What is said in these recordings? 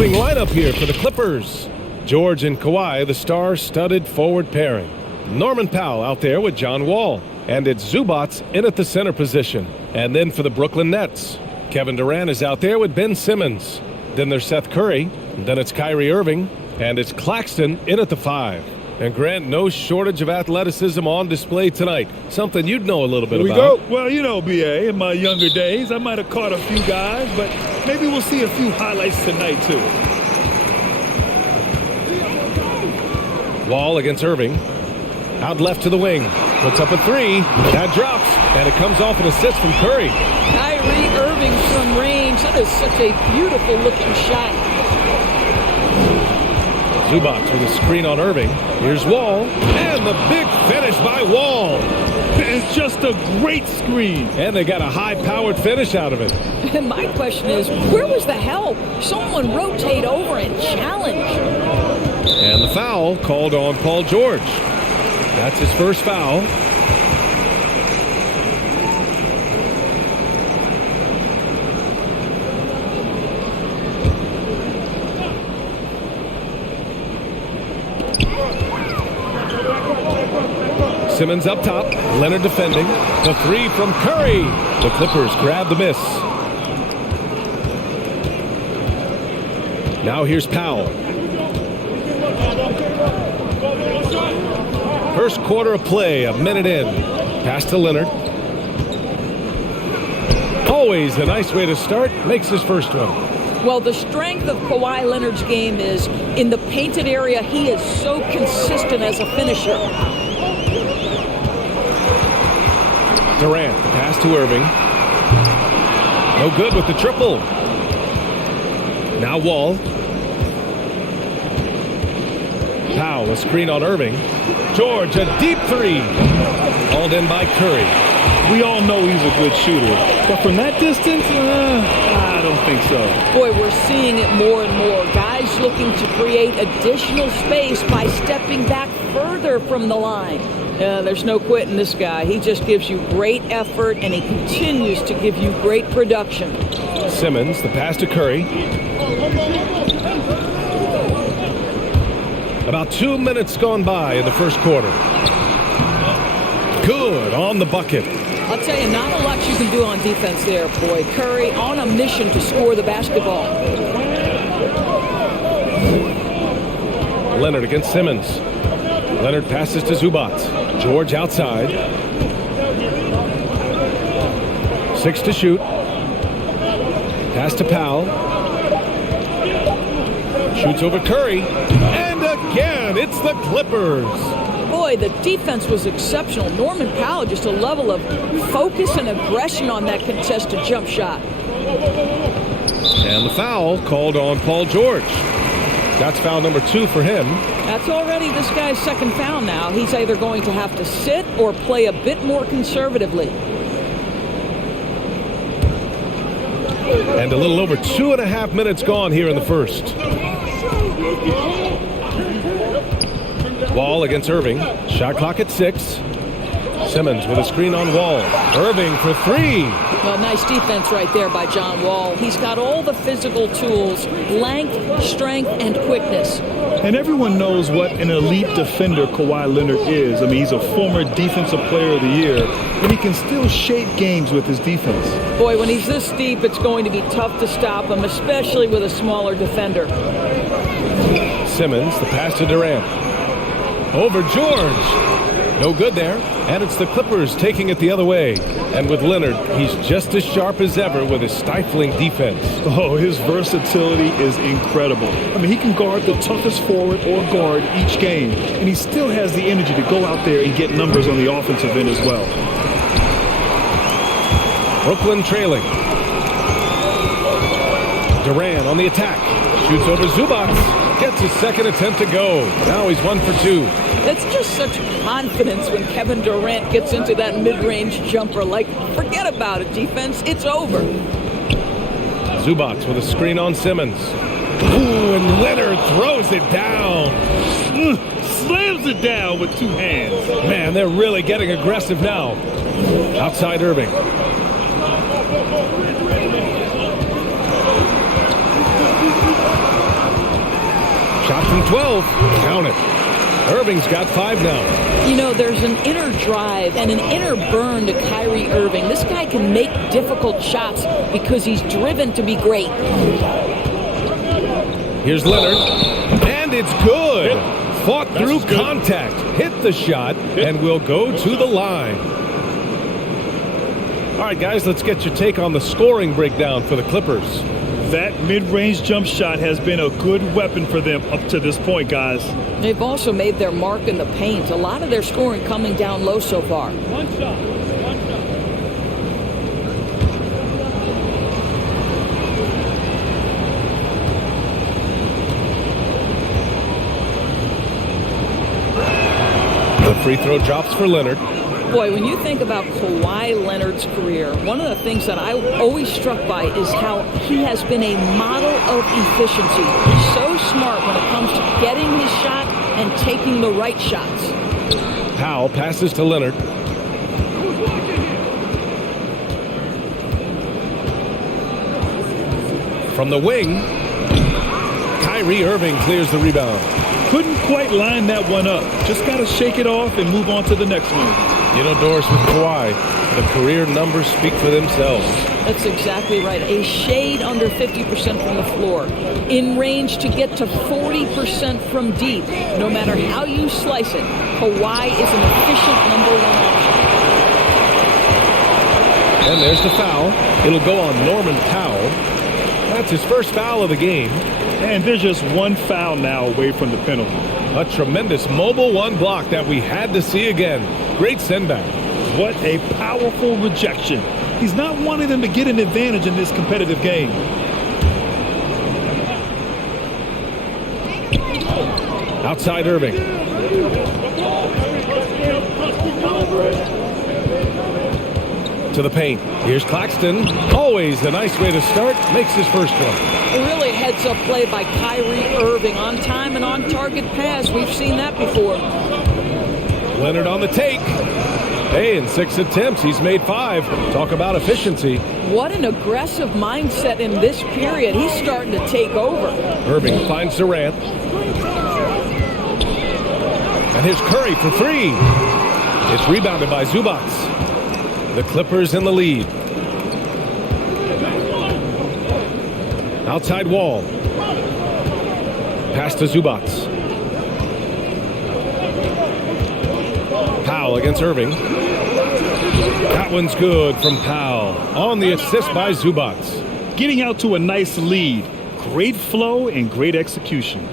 opening lineup here for the Clippers. George and Kawhi, the star-studded forward pairing. Norman Powell out there with John Wall. And it's Zubats in at the center position. And then for the Brooklyn Nets, Kevin Durant is out there with Ben Simmons. Then there's Seth Curry. Then it's Kyrie Irving. And it's Claxton in at the 5. And Grant, no shortage of athleticism on display tonight. Something you'd know a little bit about. Here we go. Well, you know, BA, in my younger days, I might have caught a few guys, but maybe we'll see a few highlights tonight, too. Wall against Irving. Out left to the wing. Puts up a 3. That drops. And it comes off an assist from Curry. Kyrie Irving from range. That is such a beautiful looking shot. Zubats with a screen on Irving. Here's Wall. And the big finish by Wall. It's just a great screen. And they got a high-powered finish out of it. And my question is, where was the help? Someone rotate over and challenge. And the foul called on Paul George. That's his first foul. Simmons up top. Leonard defending. The 3 from Curry. The Clippers grab the miss. Now here's Powell. First quarter of play, a minute in. Pass to Leonard. Always a nice way to start. Makes his first one. Well, the strength of Kawhi Leonard's game is in the painted area. He is so consistent as a finisher. Durant, pass to Irving. No good with the triple. Now Wall. Powell, a screen on Irving. George, a deep 3. Hauled in by Curry. We all know he's a good shooter, but from that distance, I don't think so. Boy, we're seeing it more and more. Guys looking to create additional space by stepping back further from the line. There's no quitting this guy. He just gives you great effort, and he continues to give you great production. Simmons, the pass to Curry. About 2 minutes gone by in the first quarter. Good on the bucket. I'll tell you, not a lot you can do on defense there, boy. Curry on a mission to score the basketball. Leonard against Simmons. Leonard passes to Zubats. George outside. 6 to shoot. Pass to Powell. Shoots over Curry. And again, it's the Clippers. Boy, the defense was exceptional. Norman Powell, just a level of focus and aggression on that contested jump shot. And the foul called on Paul George. That's foul number 2 for him. That's already this guy's second foul now. He's either going to have to sit or play a bit more conservatively. And a little over 2.5 minutes gone here in the first. Wall against Irving. Shot clock at 6. Simmons with a screen on Wall. Irving for 3. Well, nice defense right there by John Wall. He's got all the physical tools, length, strength, and quickness. And everyone knows what an elite defender Kawhi Leonard is. I mean, he's a former Defensive Player of the Year, and he can still shape games with his defense. Boy, when he's this deep, it's going to be tough to stop him, especially with a smaller defender. Simmons, the pass to Durant. Over George. No good there. And it's the Clippers taking it the other way. And with Leonard, he's just as sharp as ever with his stifling defense. Oh, his versatility is incredible. I mean, he can guard the toughest forward or guard each game. And he still has the energy to go out there and get numbers on the offensive end as well. Brooklyn trailing. Durant on the attack. Shoots over Zubats. Gets his second attempt to go. Now he's 1 for 2. It's just such confidence when Kevin Durant gets into that mid-range jumper. Like, forget about it, defense. It's over. Zubats with a screen on Simmons. Ooh, and Leonard throws it down. Slams it down with 2 hands. Man, they're really getting aggressive now. Outside Irving. from 12. Count it. Irving's got 5 now. You know, there's an inner drive and an inner burn to Kyrie Irving. This guy can make difficult shots because he's driven to be great. Here's Leonard, and it's good. Fought through contact, hit the shot, and will go to the line. All right, guys, let's get your take on the scoring breakdown for the Clippers. That mid-range jump shot has been a good weapon for them up to this point, guys. They've also made their mark in the paint. A lot of their scoring coming down low so far. One shot. The free throw drops for Leonard. Boy, when you think about Kawhi Leonard's career, one of the things that I always struck by is how he has been a model of efficiency. He's so smart when it comes to getting his shot and taking the right shots. Powell passes to Leonard. From the wing, Kyrie Irving clears the rebound. Couldn't quite line that one up. Just got to shake it off and move on to the next one. You know, Doris, with Kawhi, the career numbers speak for themselves. That's exactly right. A shade under 50% from the floor. In range to get to 40% from deep. No matter how you slice it, Kawhi is an efficient number 1 option. And there's the foul. It'll go on Norman Powell. That's his first foul of the game. And there's just one foul now away from the penalty. A tremendous mobile 1 block that we had to see again. Great sendback. What a powerful rejection. He's not wanting them to get an advantage in this competitive game. Outside Irving. To the paint. Here's Claxton. Always a nice way to start. Makes his first one. Really heads-up play by Kyrie Irving. On time and on target pass. We've seen that before. Leonard on the take. Hey, in 6 attempts, he's made 5. Talk about efficiency. What an aggressive mindset in this period. He's starting to take over. Irving finds Durant. And here's Curry for 3. It's rebounded by Zubac. The Clippers in the lead. Outside Wall. Pass to Zubac. Powell against Irving. That one's good from Powell. On the assist by Zubac. Getting out to a nice lead. Great flow and great execution.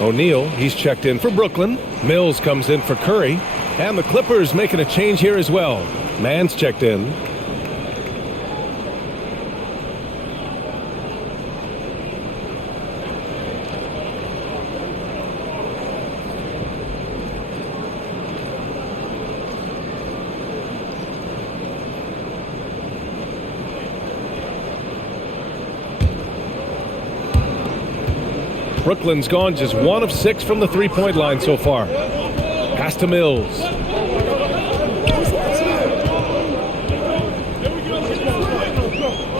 O'Neal, he's checked in for Brooklyn. Mills comes in for Curry. And the Clippers making a change here as well. Mann's checked in. Brooklyn's gone just 1 of 6 from the three-point line so far. Pass to Mills.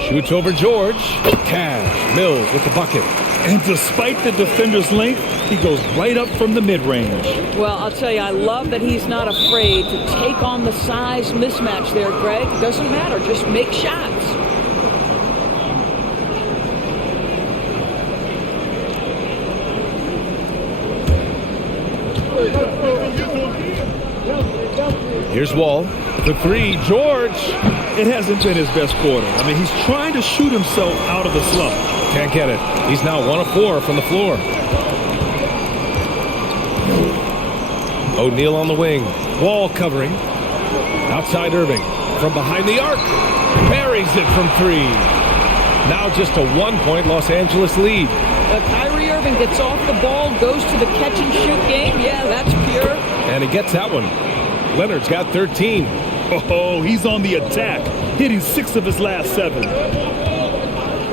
Shoots over George. Cash. Mills with the bucket. And despite the defender's length, he goes right up from the mid-range. Well, I'll tell you, I love that he's not afraid to take on the size mismatch there, Greg. It doesn't matter. Just make shots. Here's Wall. The three. George. It hasn't been his best quarter. I mean, he's trying to shoot himself out of the slump. Can't get it. He's now 1 of 4 from the floor. O'Neal on the wing. Wall covering. Outside Irving. From behind the arc. Buries it from 3. Now just a 1-point Los Angeles lead. Kyrie Irving gets off the ball, goes to the catch-and-shoot game. Yeah, that's pure. And he gets that one. Leonard's got 13. Oh, he's on the attack, hitting 6 of his last 7.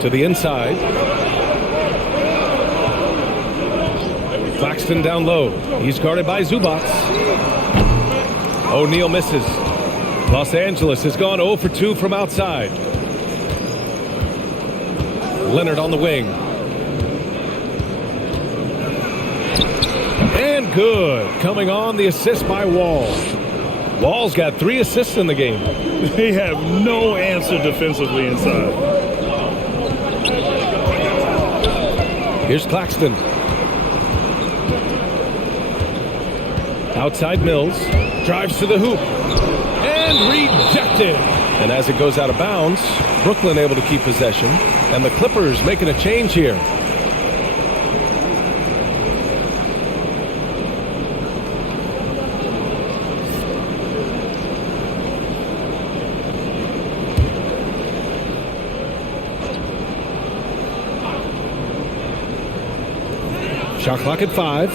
To the inside. Claxton down low. He's guarded by Zubac. O'Neal misses. Los Angeles has gone 0 for 2 from outside. Leonard on the wing. And good. Coming on, the assist by Wall. Wall's got 3 assists in the game. They have no answer defensively inside. Here's Claxton. Outside Mills. Drives to the hoop. And rejected. And as it goes out of bounds, Brooklyn able to keep possession. And the Clippers making a change here. Shot clock at 5.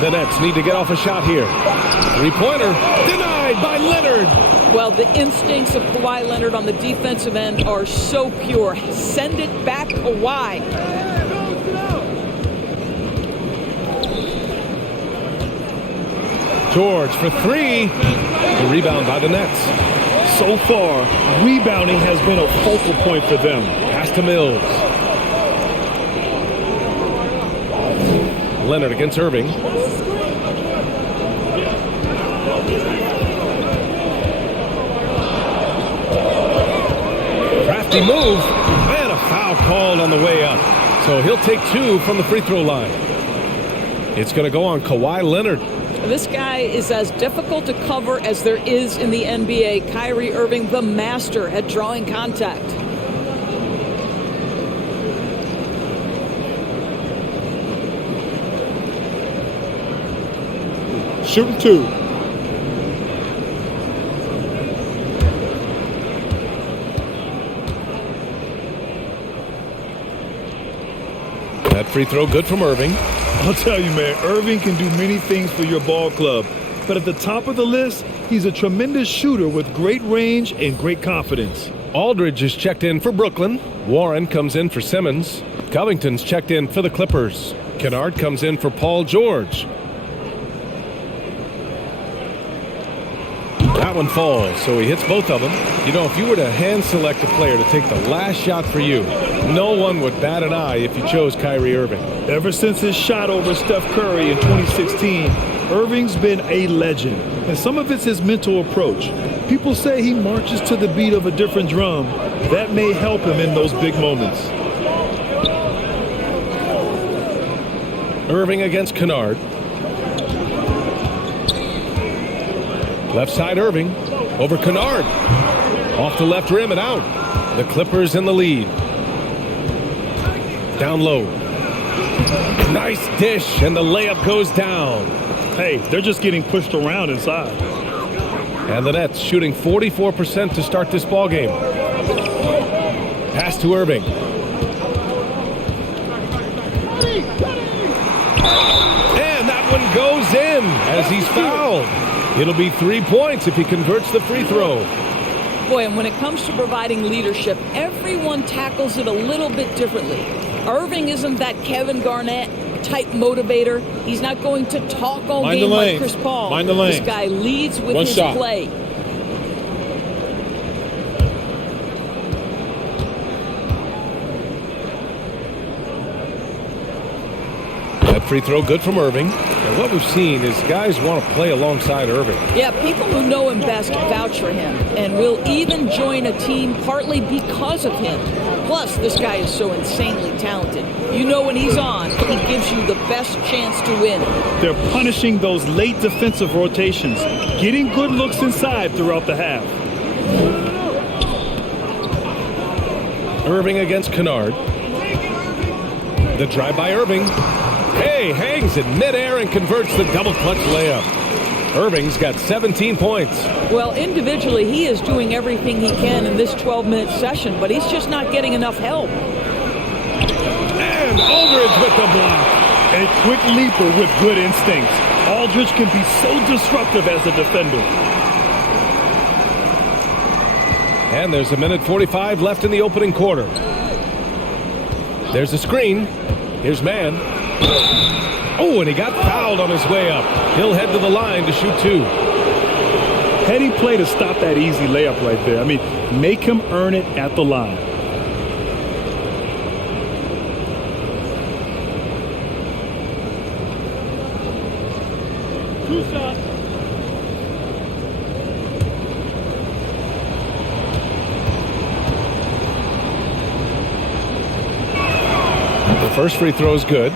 The Nets need to get off a shot here. 3-pointer denied by Leonard. Well, the instincts of Kawhi Leonard on the defensive end are so pure. Send it back, Kawhi. George for 3. The rebound by the Nets. So far, rebounding has been a focal point for them. Pass to Mills. Leonard against Irving. Crafty move. And a foul called on the way up. So he'll take 2 from the free throw line. It's going to go on Kawhi Leonard. This guy is as difficult to cover as there is in the NBA. Kyrie Irving, the master at drawing contact. Shooting 2. That free throw good from Irving. I'll tell you, man, Irving can do many things for your ball club. But at the top of the list, he's a tremendous shooter with great range and great confidence. Aldridge is checked in for Brooklyn. Warren comes in for Simmons. Covington's checked in for the Clippers. Kennard comes in for Paul George. That one falls, so he hits both of them. You know, if you were to hand select a player to take the last shot for you, no one would bat an eye if you chose Kyrie Irving. Ever since his shot over Steph Curry in 2016, Irving's been a legend, and some of it's his mental approach. People say he marches to the beat of a different drum. That may help him in those big moments. Irving against Kennard. Left side Irving over Kennard. Off the left rim and out. The Clippers in the lead. Down low. Nice dish, and the layup goes down. Hey, they're just getting pushed around inside. And the Nets shooting 44% to start this ball game. Pass to Irving. And that one goes in as he's fouled. It'll be 3 points if he converts the free throw. Boy, and when it comes to providing leadership, everyone tackles it a little bit differently. Irving isn't that Kevin Garnett type motivator. He's not going to talk all game like Chris Paul. Mind the lane. This guy leads with One his shot. play. Free throw good from Irving. And what we've seen is guys want to play alongside Irving. Yeah, people who know him best vouch for him and will even join a team partly because of him. Plus, this guy is so insanely talented. You know when he's on, he gives you the best chance to win. They're punishing those late defensive rotations, getting good looks inside throughout the half. Irving against Kennard. The drive by Irving. Hey, hangs in midair and converts the double clutch layup. Irving's got 17 points. Well, individually, he is doing everything he can in this 12-minute session, but he's just not getting enough help. And Aldridge with the block. A quick leaper with good instincts. Aldridge can be so disruptive as a defender. And there's a minute 45 left in the opening quarter. There's a screen. Here's Mann. Oh, and he got fouled on his way up. He'll head to the line to shoot two. Heady play to stop that easy layup right there. I mean, make him earn it at the line. Two shots. The first free throw is good.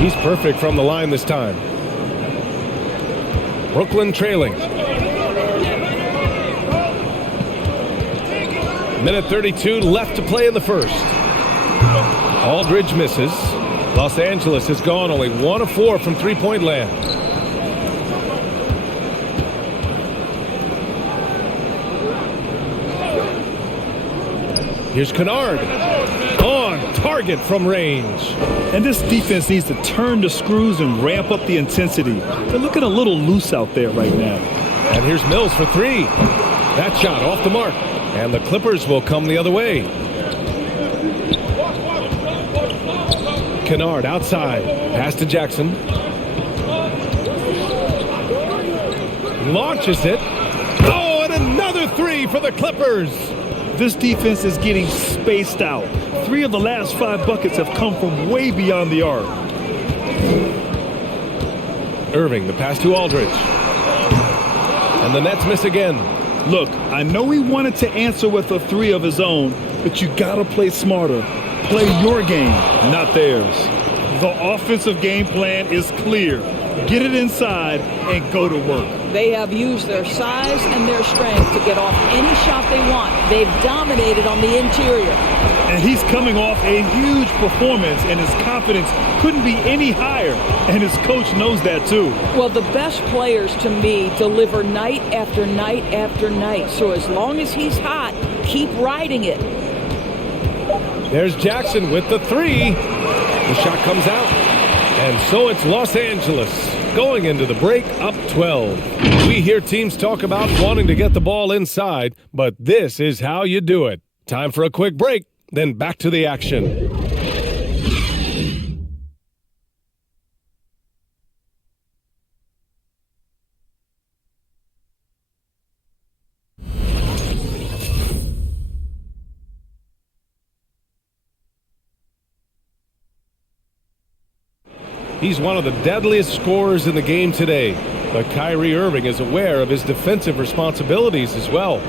He's perfect from the line this time. Brooklyn trailing. Minute 32 left to play in the first. Aldridge misses. Los Angeles has gone only 1 of 4 from three-point land. Here's Kennard. On target from range. And this defense needs to turn the screws and ramp up the intensity. They're looking a little loose out there right now. And here's Mills for three. That shot off the mark. And the Clippers will come the other way. Kennard outside. Pass to Jackson. Launches it. Oh, and another three for the Clippers. This defense is getting spaced out. 3 of the last 5 buckets have come from way beyond the arc. Irving, the pass to Aldridge. And the Nets miss again. Look, I know he wanted to answer with a 3 of his own, but you gotta play smarter. Play your game, not theirs. The offensive game plan is clear. Get it inside and go to work. They have used their size and their strength to get off any shot they want. They've dominated on the interior. And he's coming off a huge performance, and his confidence couldn't be any higher. And his coach knows that too. Well, the best players to me deliver night after night after night. So as long as he's hot, keep riding it. There's Jackson with the three. The shot comes out. And so it's Los Angeles going into the break up 12. We hear teams talk about wanting to get the ball inside, but this is how you do it. Time for a quick break, then back to the action. He's one of the deadliest scorers in the game today, but Kyrie Irving is aware of his defensive responsibilities as well.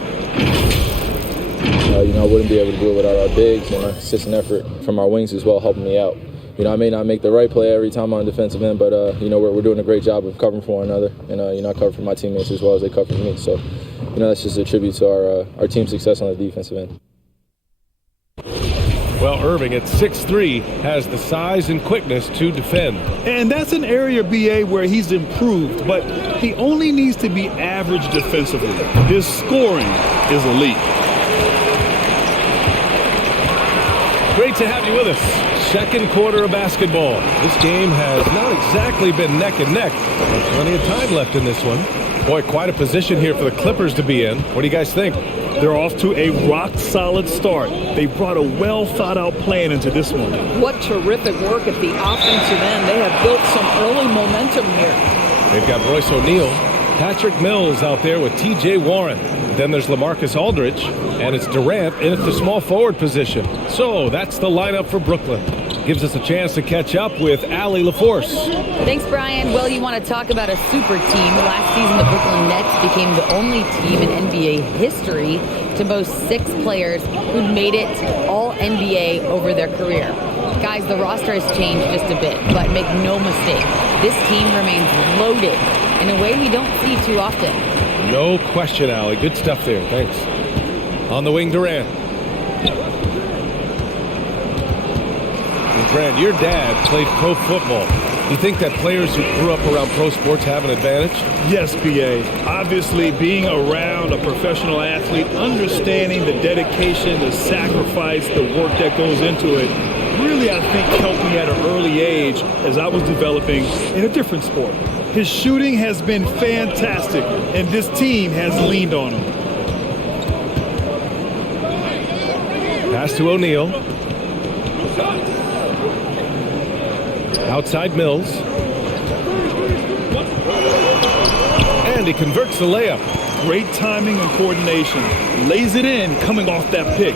I wouldn't be able to do it without our bigs and a consistent effort from our wings as well, helping me out. I may not make the right play every time on defensive end, but we're doing a great job of covering for one another, and I cover for my teammates as well as they cover for me. So, that's just a tribute to our team's success on the defensive end. Well, Irving at 6'3" has the size and quickness to defend. And that's an area, BA, where he's improved, but he only needs to be average defensively. His scoring is elite. Great to have you with us. Second quarter of basketball. This game has not exactly been neck and neck, but plenty of time left in this one. Boy, quite a position here for the Clippers to be in. What do you guys think? They're off to a rock-solid start. They brought a well-thought-out plan into this one. What terrific work at the offensive end. They have built some early momentum here. They've got Royce O'Neal, Patrick Mills out there with T.J. Warren. Then there's LaMarcus Aldridge, and it's Durant in at the small forward position. So that's the lineup for Brooklyn. Gives us a chance to catch up with Allie LaForce. Thanks, Brian. Well, you want to talk about a super team. Last season, the Brooklyn Nets became the only team in NBA history to boast 6 players who'd made it to All-NBA over their career. Guys, the roster has changed just a bit, but make no mistake, this team remains loaded in a way we don't see too often. No question, Allie. Good stuff there. Thanks. On the wing, Durant. Durant, your dad played pro football. You think that players who grew up around pro sports have an advantage? Yes, B.A. Obviously, being around a professional athlete, understanding the dedication, the sacrifice, the work that goes into it, really, I think, helped me at an early age as I was developing in a different sport. His shooting has been fantastic, and this team has leaned on him. Pass to O'Neal. Outside Mills. And he converts the layup. Great timing and coordination. Lays it in coming off that pick.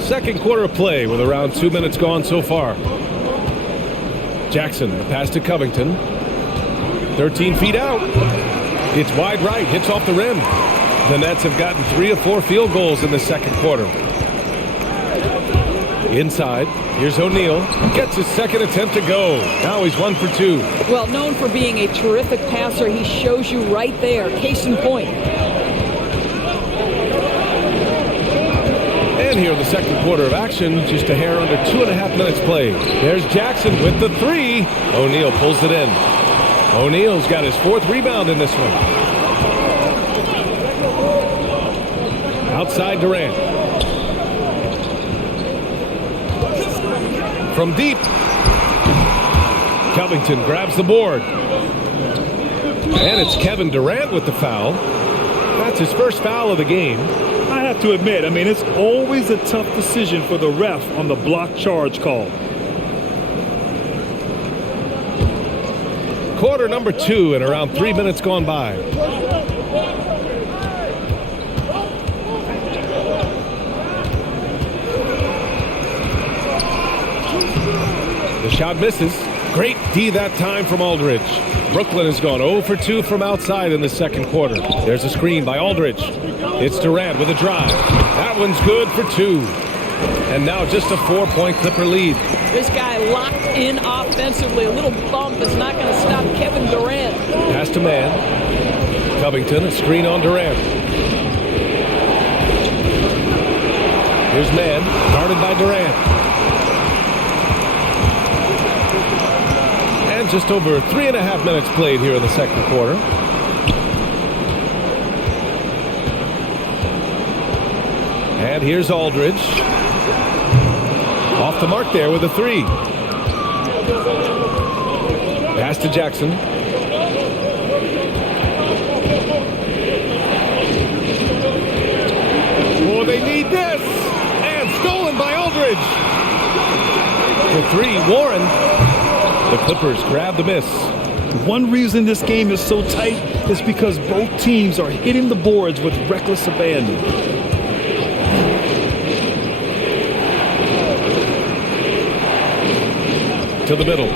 Second quarter of play with around 2 minutes gone so far. Jackson, the pass to Covington. 13 feet out. It's wide right, hits off the rim. The Nets have gotten 3 or 4 field goals in the second quarter. Inside, here's O'Neal. Gets his second attempt to go. Now he's 1 for 2. Well, known for being a terrific passer, he shows you right there. Case in point. And here in the second quarter of action, just a hair under 2.5 minutes played. There's Jackson with the 3. O'Neal pulls it in. O'Neal's got his 4th rebound in this one. Outside Durant. From deep. Covington grabs the board. And it's Kevin Durant with the foul. That's his first foul of the game. I have to admit, it's always a tough decision for the ref on the block charge call. Quarter number 2 and around 3 minutes gone by. The shot misses. Great D that time from Aldridge. Brooklyn has gone 0 for 2 from outside in the second quarter. There's a screen by Aldridge. It's Durant with a drive. That one's good for 2. And now just a 4-point Clipper lead. This guy locked in offensively. A little bump is not going to stop Kevin Durant. Pass to man. Covington, a screen on Durant. Here's man, guarded by Durant. And just over 3.5 minutes played here in the second quarter. And here's Aldridge. Off the mark there with a 3. Pass to Jackson. Oh, they need this. And stolen by Aldridge. For 3, Warren. The Clippers grab the miss. One reason this game is so tight is because both teams are hitting the boards with reckless abandon. To the middle.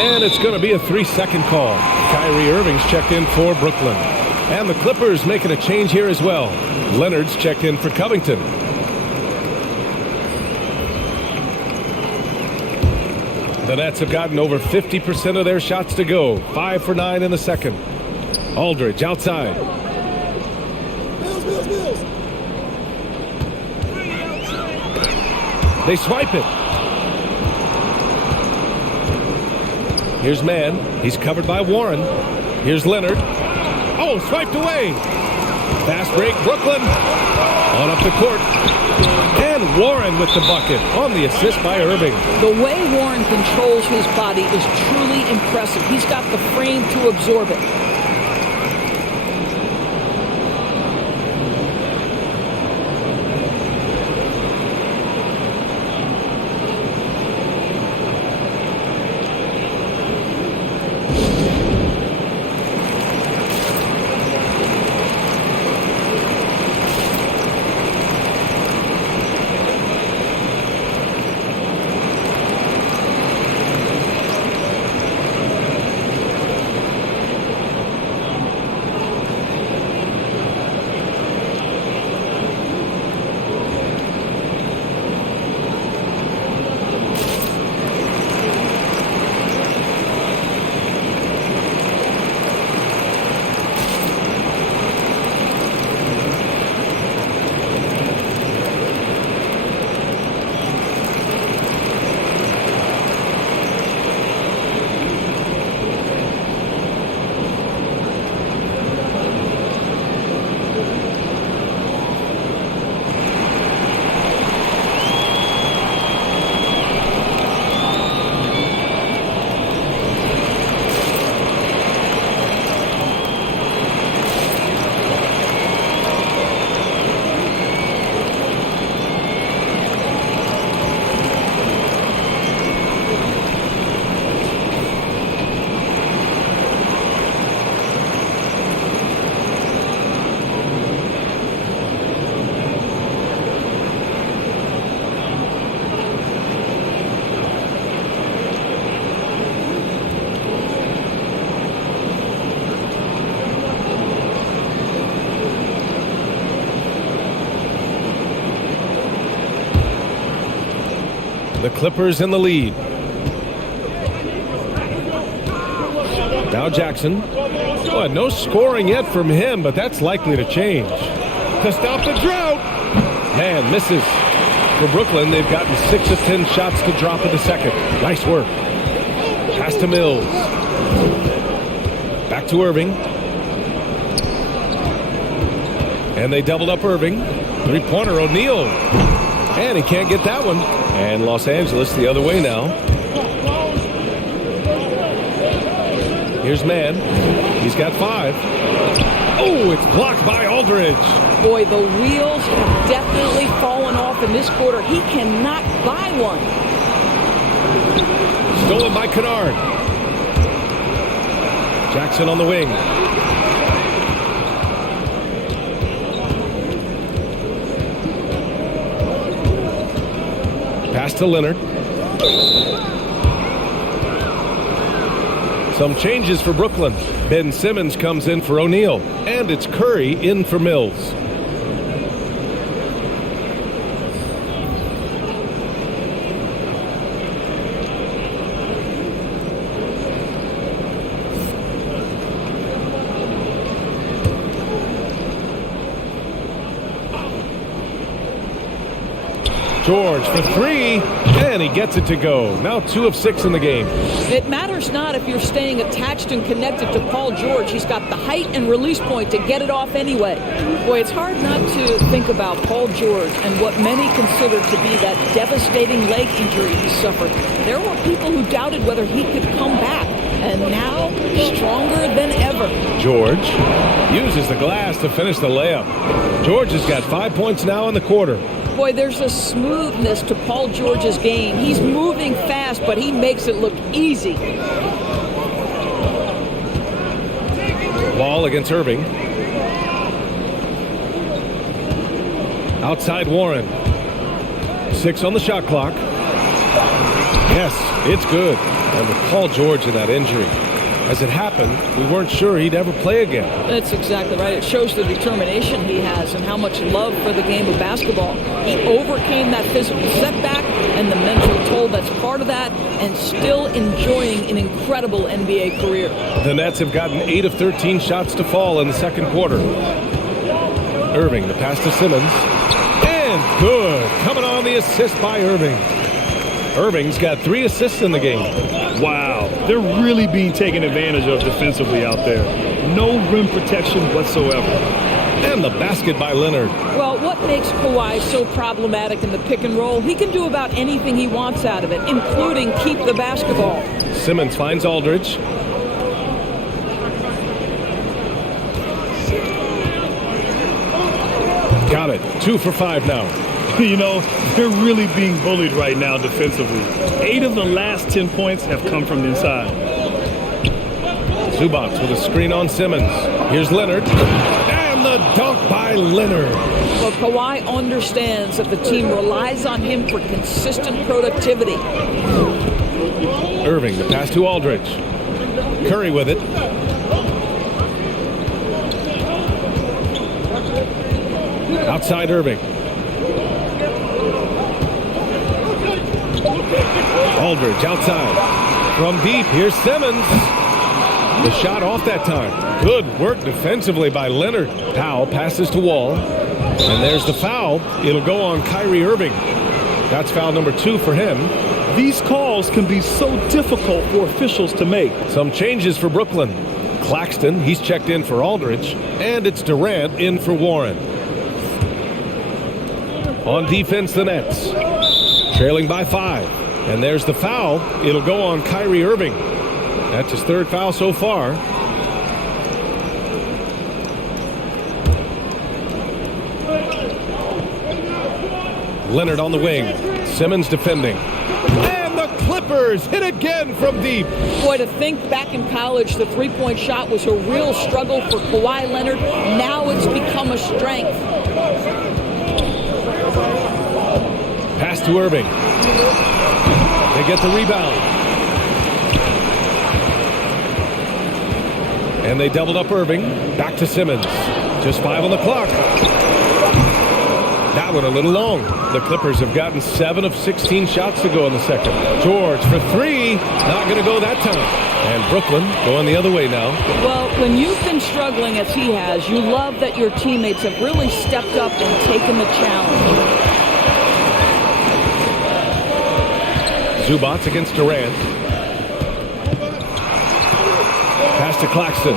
And it's going to be a 3-second call. Kyrie Irving's checked in for Brooklyn. And the Clippers making a change here as well. Leonard's checked in for Covington. The Nets have gotten over 50% of their shots to go. 5 for 9 in the second. Aldridge outside. They swipe it. Here's Mann. He's covered by Warren. Here's Leonard. Oh, swiped away. Fast break, Brooklyn. On up the court. And And Warren with the bucket on the assist by Irving. The way Warren controls his body is truly impressive. He's got the frame to absorb it. The Clippers in the lead. Now Jackson. Well, no scoring yet from him, but that's likely to change. To stop the drought. Man, misses. For Brooklyn, they've gotten 6 of 10 shots to drop in the second. Nice work. Pass to Mills. Back to Irving. And they doubled up Irving. Three-pointer O'Neal. And he can't get that one. And Los Angeles the other way now. Here's Mann. He's got 5. Oh, it's blocked by Aldridge. Boy, the wheels have definitely fallen off in this quarter. He cannot buy one. Stolen by Kennard. Jackson on the wing. Pass to Leonard. Some changes for Brooklyn. Ben Simmons comes in for O'Neal. And it's Curry in for Mills. George for 3, and he gets it to go. Now 2 of 6 in the game. It matters not if you're staying attached and connected to Paul George. He's got the height and release point to get it off anyway. Boy, it's hard not to think about Paul George and what many consider to be that devastating leg injury he suffered. There were people who doubted whether he could come back, and now stronger than ever. George uses the glass to finish the layup. George has got 5 points now in the quarter. Boy, there's a smoothness to Paul George's game. He's moving fast, but he makes it look easy. Ball against Irving. Outside Warren. 6 on the shot clock. Yes, it's good. And with Paul George in that injury, as it happened, we weren't sure he'd ever play again. That's exactly right. It shows the determination he has and how much love for the game of basketball. He overcame that physical setback and the mental toll that's part of that, and still enjoying an incredible NBA career. The Nets have gotten 8 of 13 shots to fall in the second quarter. Irving, the pass to Simmons. And good. Coming on the assist by Irving. Irving's got 3 assists in the game. Wow, they're really being taken advantage of defensively out there. No rim protection whatsoever. And the basket by Leonard. Well, what what makes Kawhi so problematic in the pick and roll. He can do about anything he wants out of it, including keep the basketball. Simmons finds Aldridge. Got it. 2 for 5 now. You know, they're really being bullied right now defensively. 8 of the last 10 points have come from inside. Zubac with a screen on Simmons. Here's Leonard. And the dunk by Leonard. Well, Kawhi understands that the team relies on him for consistent productivity. Irving, the pass to Aldridge. Curry with it. Outside Irving. Aldridge outside. From deep, here's Simmons. The shot off that time. Good work defensively by Leonard. Powell passes to Wall. And there's the foul. It'll go on Kyrie Irving. That's foul number 2 for him. These calls can be so difficult for officials to make. Some changes for Brooklyn. Claxton, he's checked in for Aldridge. And it's Durant in for Warren. On defense, the Nets. Trailing by 5. And there's the foul. It'll go on Kyrie Irving. That's his 3rd foul so far. Leonard on the wing. Simmons defending. And the Clippers hit again from deep. Boy, to think back in college, the three-point shot was a real struggle for Kawhi Leonard. Now it's become a strength. Pass to Irving. They get the rebound. And they doubled up Irving. Back to Simmons. Just 5 on the clock. That one a little long. The Clippers have gotten 7 of 16 shots to go in the second. George for 3. Not going to go that time. And Brooklyn going the other way now. Well, when you've been struggling as he has, you love that your teammates have really stepped up and taken the challenge. Zubac against Durant. Pass to Claxton.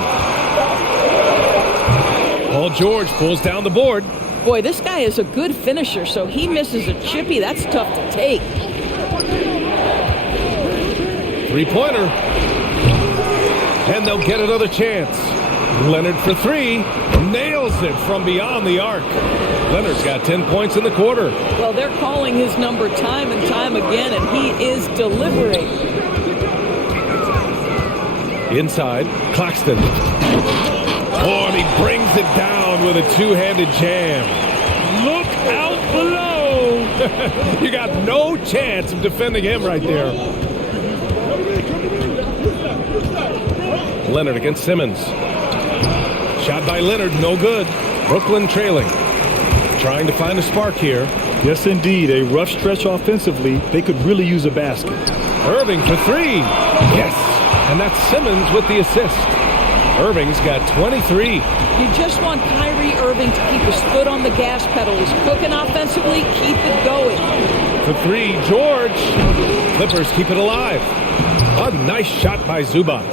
Paul George pulls down the board. Boy, this guy is a good finisher, so he misses a chippy. That's tough to take. 3-pointer. And they'll get another chance. Leonard for 3. Nails it from beyond the arc. Leonard's got 10 points in the quarter. Well, they're calling his number time and time again, and he is delivering. Inside, Claxton. Oh, and he brings it down with a 2-handed jam. Look out below! You got no chance of defending him right there. Leonard against Simmons. Shot by Leonard, no good. Brooklyn trailing. Trying to find a spark here. Yes, indeed. A rough stretch offensively. They could really use a basket. Irving for 3. Yes. And that's Simmons with the assist. Irving's got 23. You just want Kyrie Irving to keep his foot on the gas pedal. He's cooking offensively. Keep it going. For 3, George. Clippers keep it alive. A nice shot by Zubac.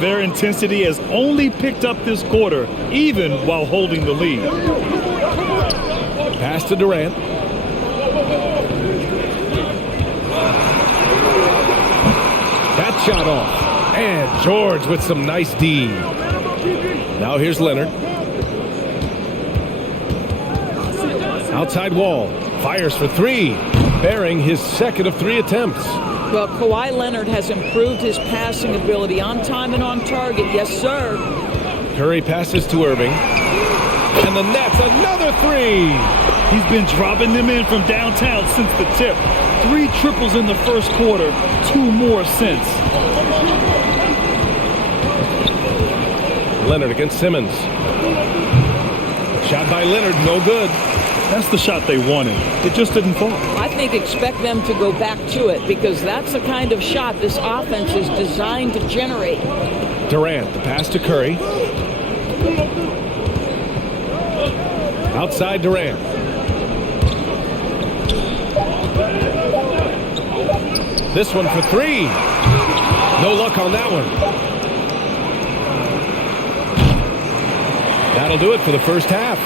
Their intensity has only picked up this quarter, even while holding the lead. Pass to Durant. That shot off. And George with some nice D. Now here's Leonard. Outside Wall. Fires for 3. Bearing his 2nd of 3 attempts. Well, Kawhi Leonard has improved his passing ability on time and on target. Yes, sir. Curry passes to Irving. And the Nets, another 3. He's been dropping them in from downtown since the tip. 3 triples in the first quarter, 2 more since. Leonard against Simmons. Shot by Leonard, no good. That's the shot they wanted. It just didn't fall. I think expect them to go back to it because that's the kind of shot this offense is designed to generate. Durant, the pass to Curry. Outside Durant. This one for 3. No luck on that one. That'll do it for the first half.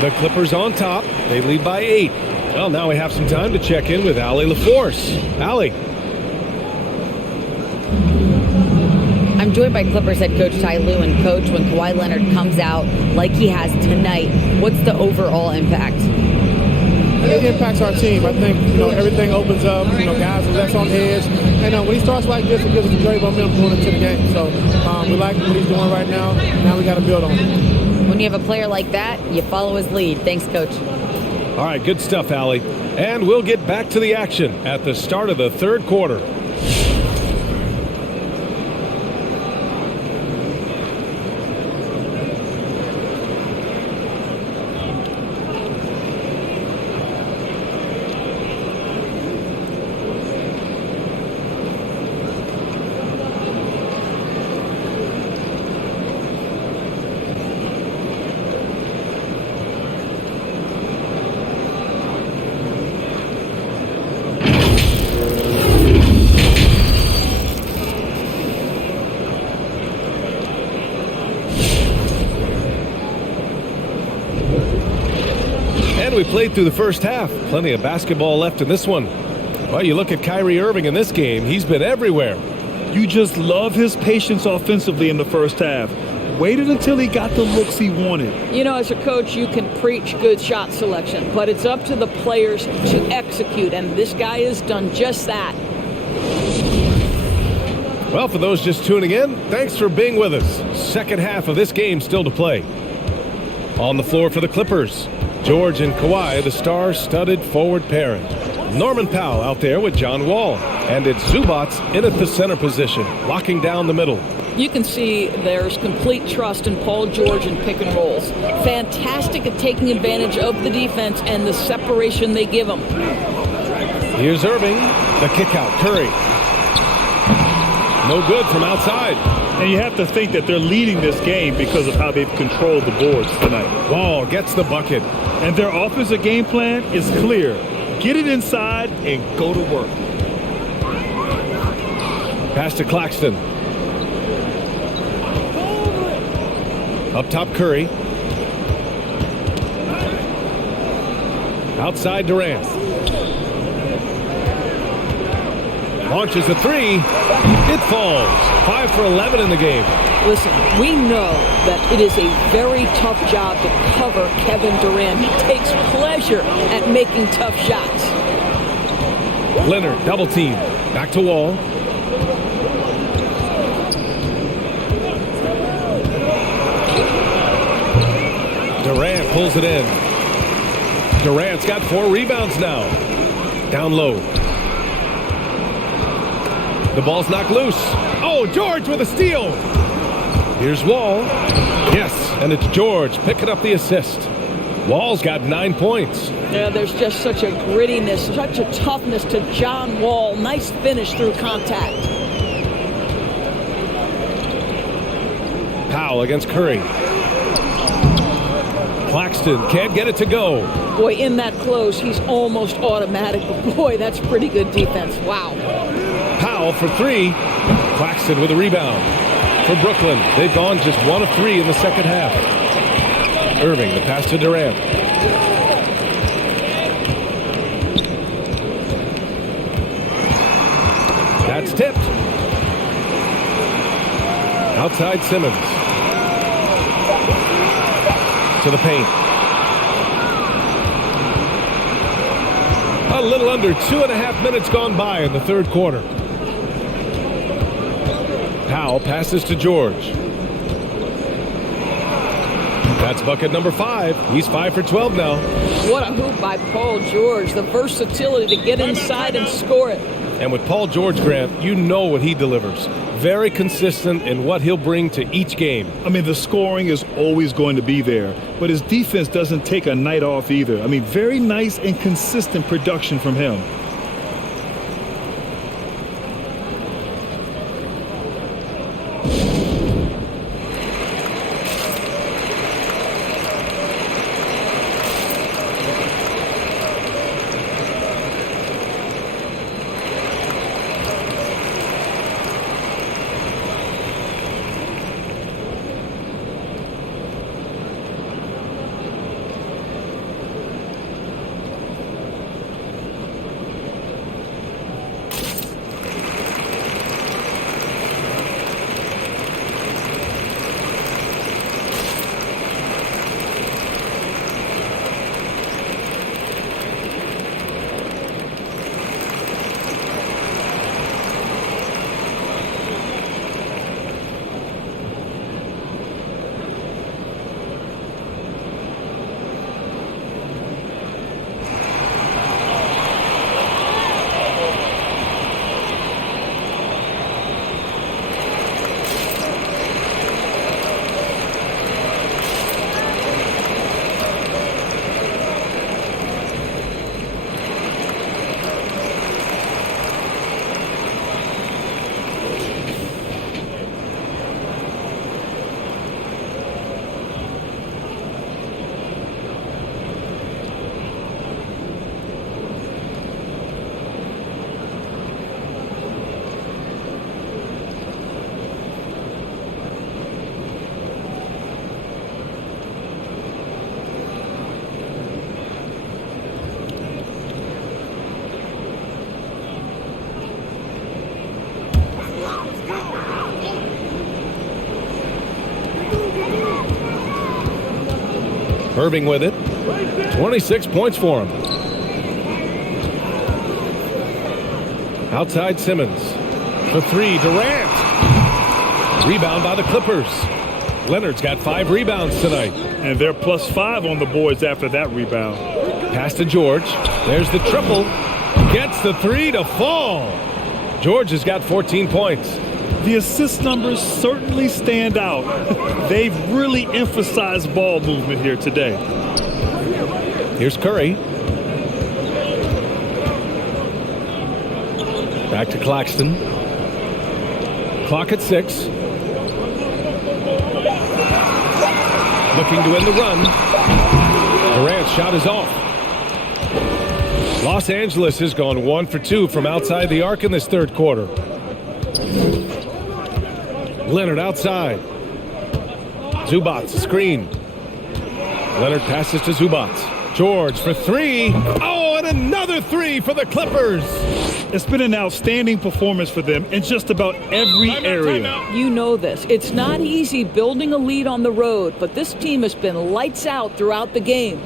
The Clippers on top. They lead by 8. Well, now we have some time to check in with Allie LaForce. Allie. I'm joined by Clippers head coach Ty Lue. And coach, when Kawhi Leonard comes out like he has tonight, what's the overall impact? It impacts our team. I think, everything opens up. Guys are less on edge. And when he starts like this, it gives us a great momentum going into the game. So we like what he's doing right now. Now we got to build on it. When you have a player like that, you follow his lead. Thanks, coach. All right, good stuff, Allie. And we'll get back to the action at the start of the third quarter. We played through the first half. Plenty of basketball left in this one. Well, you look at Kyrie Irving in this game. He's been everywhere. You just love his patience offensively in the first half. Waited until he got the looks he wanted. As a coach, you can preach good shot selection, but it's up to the players to execute, and this guy has done just that. Well, for those just tuning in, thanks for being with us. Second half of this game still to play. On the floor for the Clippers, George and Kawhi, the star-studded forward pairing. Norman Powell out there with John Wall. And it's Zubats in at the center position, locking down the middle. You can see there's complete trust in Paul George in pick and rolls. Fantastic at taking advantage of the defense and the separation they give him. Here's Irving, the kick out. Curry. No good from outside. And you have to think that they're leading this game because of how they've controlled the boards tonight. Wall gets the bucket. And their offensive game plan is clear. Get it inside and go to work. Pass to Claxton. Up top, Curry. Outside, Durant. Launches a three. It falls. 5 for 11 in the game. Listen, we know that it is a very tough job to cover Kevin Durant. He takes pleasure at making tough shots. Leonard, double team. Back to Wall. Durant pulls it in. Durant's got 4 rebounds now. Down low. The ball's knocked loose. Oh, George with a steal. Here's Wall. Yes, and it's George picking up the assist. Wall's got 9 points. Yeah, there's just such a grittiness, such a toughness to John Wall. Nice finish through contact. Powell against Curry. Claxton can't get it to go. Boy, in that close, he's almost automatic. But boy, that's pretty good defense. Wow. Powell for 3. Claxton with a rebound. For Brooklyn, they've gone just 1 of 3 in the second half. Irving, the pass to Durant. That's tipped. Outside Simmons. To the paint. A little under 2.5 minutes gone by in the third quarter. Powell passes to George. That's bucket number 5. He's 5 for 12 now. What a hoop by Paul George. The versatility to get inside and score it. And with Paul George, Grant, you know what he delivers. Very consistent in what he'll bring to each game. I mean, the scoring is always going to be there, but his defense doesn't take a night off either. I mean, very nice and consistent production from him. Irving with it. 26 points for him. Outside Simmons. For three, Durant. Rebound by the Clippers. Leonard's got 5 rebounds tonight. And they're +5 on the boards after that rebound. Pass to George. There's the triple. Gets the 3 to fall. George has got 14 points. The assist numbers certainly stand out. They've really emphasized ball movement here today. Here's Curry. Back to Claxton. Clock at 6. Looking to end the run. Durant's shot is off. Los Angeles has gone 1 for 2 from outside the arc in this third quarter. Leonard outside. Zubac screen. Leonard passes to Zubac. George for 3. Oh, and another 3 for the Clippers. It's been an outstanding performance for them in just about every area. You know this. It's not easy building a lead on the road, but this team has been lights out throughout the game.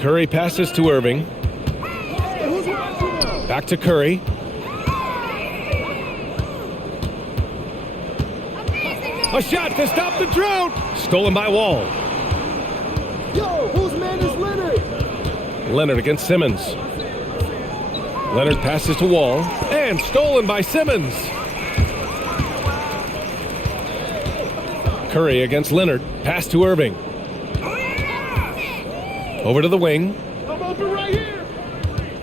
Curry passes to Irving. Back to Curry. A shot to stop the drought. Stolen by Wall. Yo, whose man is Leonard? Leonard against Simmons. Leonard passes to Wall. And stolen by Simmons. Curry against Leonard. Pass to Irving. Over to the wing. I'm open right here.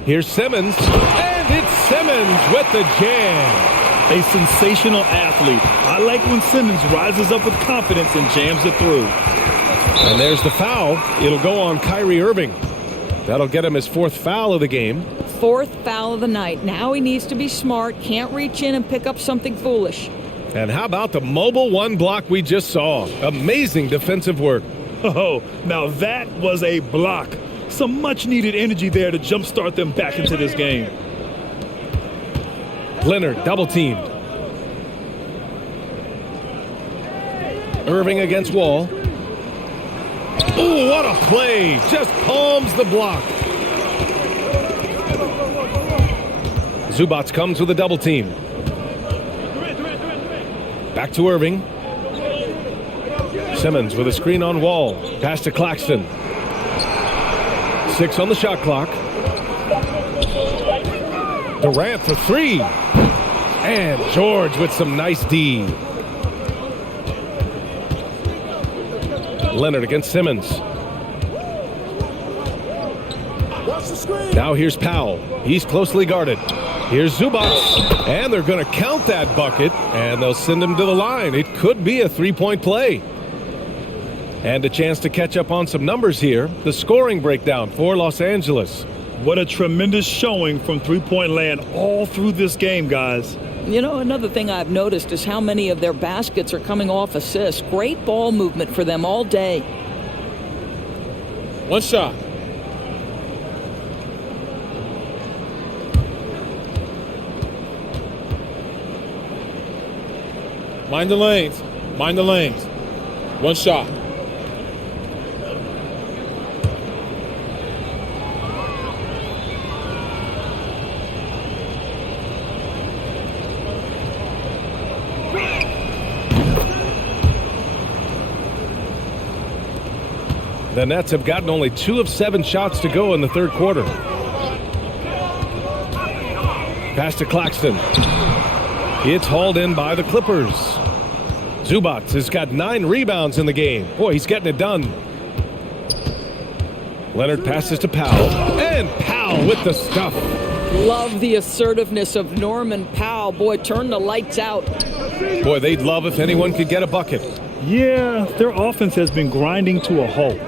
Here's Simmons. And it's Simmons with the jam. A sensational athlete. I like when Simmons rises up with confidence and jams it through. And there's the foul. It'll go on Kyrie Irving. That'll get him his 4th foul of the game. 4th foul of the night. Now he needs to be smart. Can't reach in and pick up something foolish. And how about the mobile 1 block we just saw? Amazing defensive work. Oh, now that was a block. Some much-needed energy there to jumpstart them back into this game. Leonard double-teamed. Irving against Wall. Oh, what a play. Just palms the block. Zubac comes with a double-team. Back to Irving. Simmons with a screen on Wall. Pass to Claxton. 6 on the shot clock. Durant for 3. And George with some nice D. Leonard against Simmons. Watch the screen. Now here's Powell. He's closely guarded. Here's Zubac. And they're going to count that bucket, and they'll send him to the line. It could be a three-point play. And a chance to catch up on some numbers here. The scoring breakdown for Los Angeles. What a tremendous showing from three-point land all through this game, guys. You know, another thing I've noticed is how many of their baskets are coming off assists. Great ball movement for them all day. One shot. Mind the lanes. Mind the lanes. One shot. The Nets have gotten only 2 of 7 shots to go in the third quarter. Pass to Claxton. It's hauled in by the Clippers. Zubac has got 9 rebounds in the game. Boy, he's getting it done. Leonard passes to Powell. And Powell with the stuff. Love the assertiveness of Norman Powell. Boy, turn the lights out. Boy, they'd love if anyone could get a bucket. Yeah, their offense has been grinding to a halt.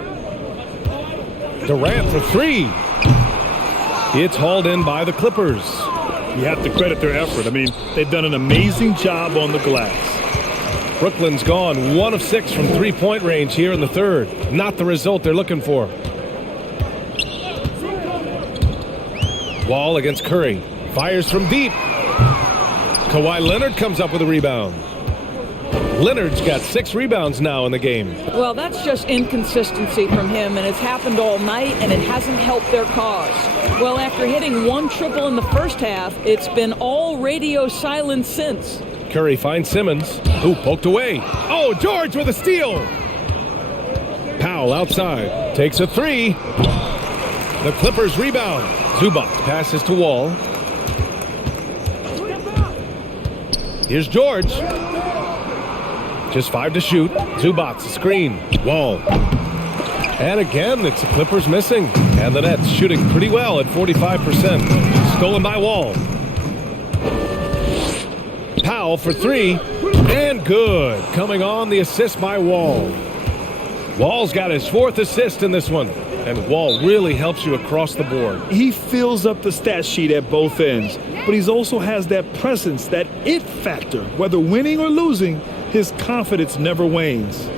Durant for 3. It's hauled in by the Clippers. You have to credit their effort. I mean, they've done an amazing job on the glass. Brooklyn's gone 1 of 6 from three-point range here in the third. Not the result they're looking for. Wall against Curry. Fires from deep. Kawhi Leonard comes up with a rebound. Leonard's got 6 rebounds now in the game. Well, that's just inconsistency from him, and it's happened all night, and it hasn't helped their cause. Well, after hitting 1 triple in the first half, it's been all radio silence since. Curry finds Simmons, who poked away. Oh, George with a steal. Powell outside, takes a 3. The Clippers rebound. Zubac passes to Wall. Here's George. Just 5 to shoot. Zubac, screen. Wall. And again, it's the Clippers missing. And the Nets shooting pretty well at 45%. Stolen by Wall. Powell for 3. And good. Coming on the assist by Wall. Wall's got his 4th assist in this one. And Wall really helps you across the board. He fills up the stat sheet at both ends, but he also has that presence, that it factor. Whether winning or losing, his confidence never wanes.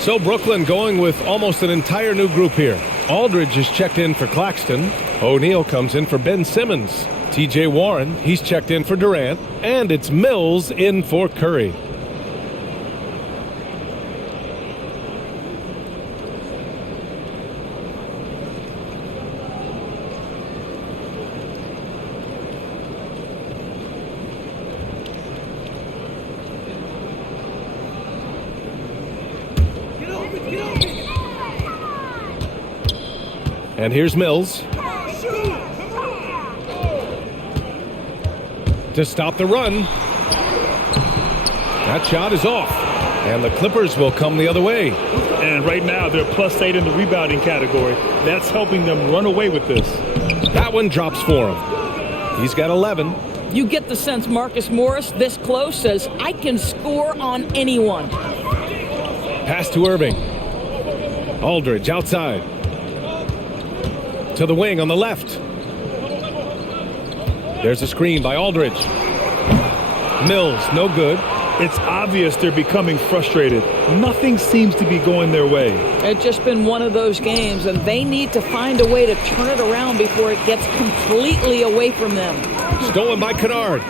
So Brooklyn going with almost an entire new group here. Aldridge is checked in for Claxton. O'Neal comes in for Ben Simmons. TJ Warren, he's checked in for Durant. And it's Mills in for Curry. And here's Mills. to stop the run. That shot is off, and the Clippers will come the other way. And right now, they're +8 in the rebounding category. That's helping them run away with this. That one drops for him. He's got 11. You get the sense Marcus Morris, this close, says, I can score on anyone. Pass to Irving. Aldridge outside. To the wing on the left. There's a screen by Aldridge. Mills, no good. It's obvious they're becoming frustrated. Nothing seems to be going their way. It's just been one of those games, and they need to find a way to turn it around before it gets completely away from them. Stolen by Kennard.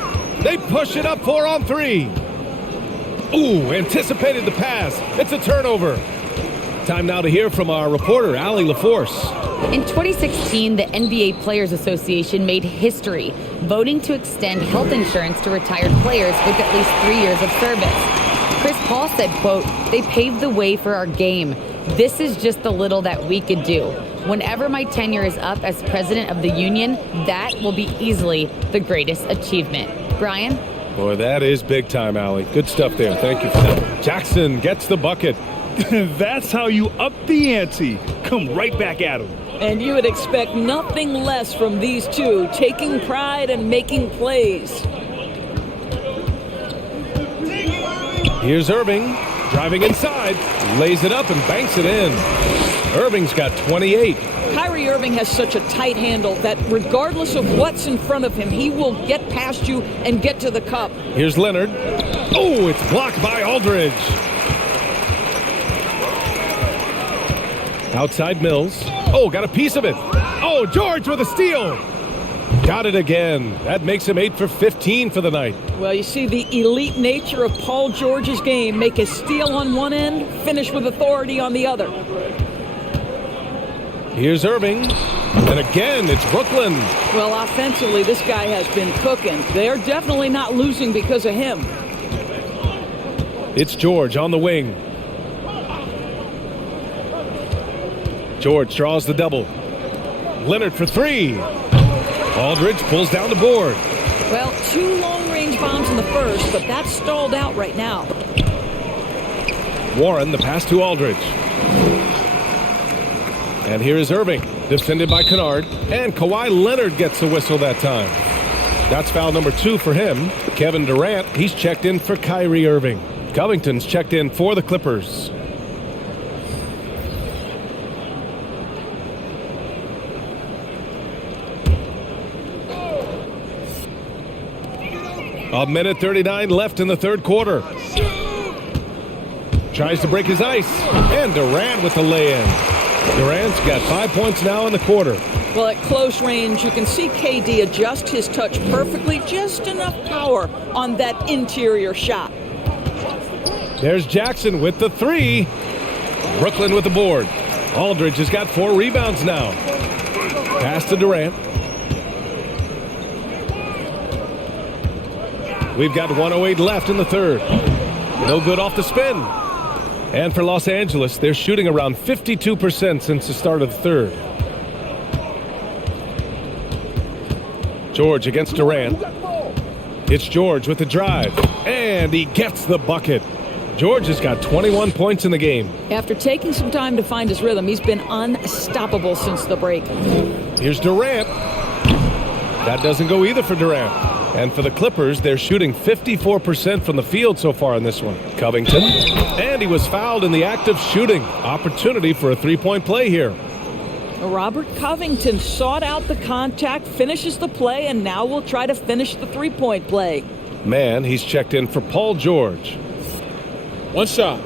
They push it up 4 on 3. Ooh, anticipated the pass. It's a turnover. Time now to hear from our reporter, Allie LaForce. In 2016, the NBA Players Association made history, voting to extend health insurance to retired players with at least 3 years of service. Chris Paul said, quote, they paved the way for our game. This is just the little that we could do. Whenever my tenure is up as president of the union, that will be easily the greatest achievement. Brian? Boy, that is big time, Allie. Good stuff there. Thank you for that. Jackson gets the bucket. That's how you up the ante. Come right back at him. And you would expect nothing less from these two, taking pride and making plays. Here's Irving, driving inside, lays it up and banks it in. Irving's got 28. Kyrie Irving has such a tight handle that regardless of what's in front of him, he will get past you and get to the cup. Here's Leonard. Oh, it's blocked by Aldridge. Outside Mills. Oh, got a piece of it. Oh, George with a steal. Got it again. That makes him 8 for 15 for the night. Well, you see the elite nature of Paul George's game. Make a steal on one end, finish with authority on the other. Here's Irving. And again, it's Brooklyn. Well, offensively, this guy has been cooking. They're definitely not losing because of him. It's George on the wing. George draws the double. Leonard for 3. Aldridge pulls down the board. Well, 2 long-range bombs in the first, but that's stalled out right now. Warren, the pass to Aldridge. And here is Irving, defended by Kennard. And Kawhi Leonard gets the whistle that time. That's foul number 2 for him. Kevin Durant, he's checked in for Kyrie Irving. Covington's checked in for the Clippers. A minute 39 left in the third quarter. Tries to break his ice. And Durant with the lay-in. Durant's got 5 points now in the quarter. Well, at close range, you can see KD adjust his touch perfectly. Just enough power on that interior shot. There's Jackson with the 3. Brooklyn with the board. Aldridge has got 4 rebounds now. Pass to Durant. We've got 1:08 left in the third. No good off the spin. And for Los Angeles, they're shooting around 52% since the start of the third. George against Durant. It's George with the drive. And he gets the bucket. George has got 21 points in the game. After taking some time to find his rhythm, he's been unstoppable since the break. Here's Durant. That doesn't go either for Durant. And for the Clippers, they're shooting 54% from the field so far in this one. Covington. And he was fouled in the act of shooting. Opportunity for a 3-point play here. Robert Covington sought out the contact, finishes the play, and now will try to finish the 3-point play. Man, he's checked in for Paul George. 1 shot.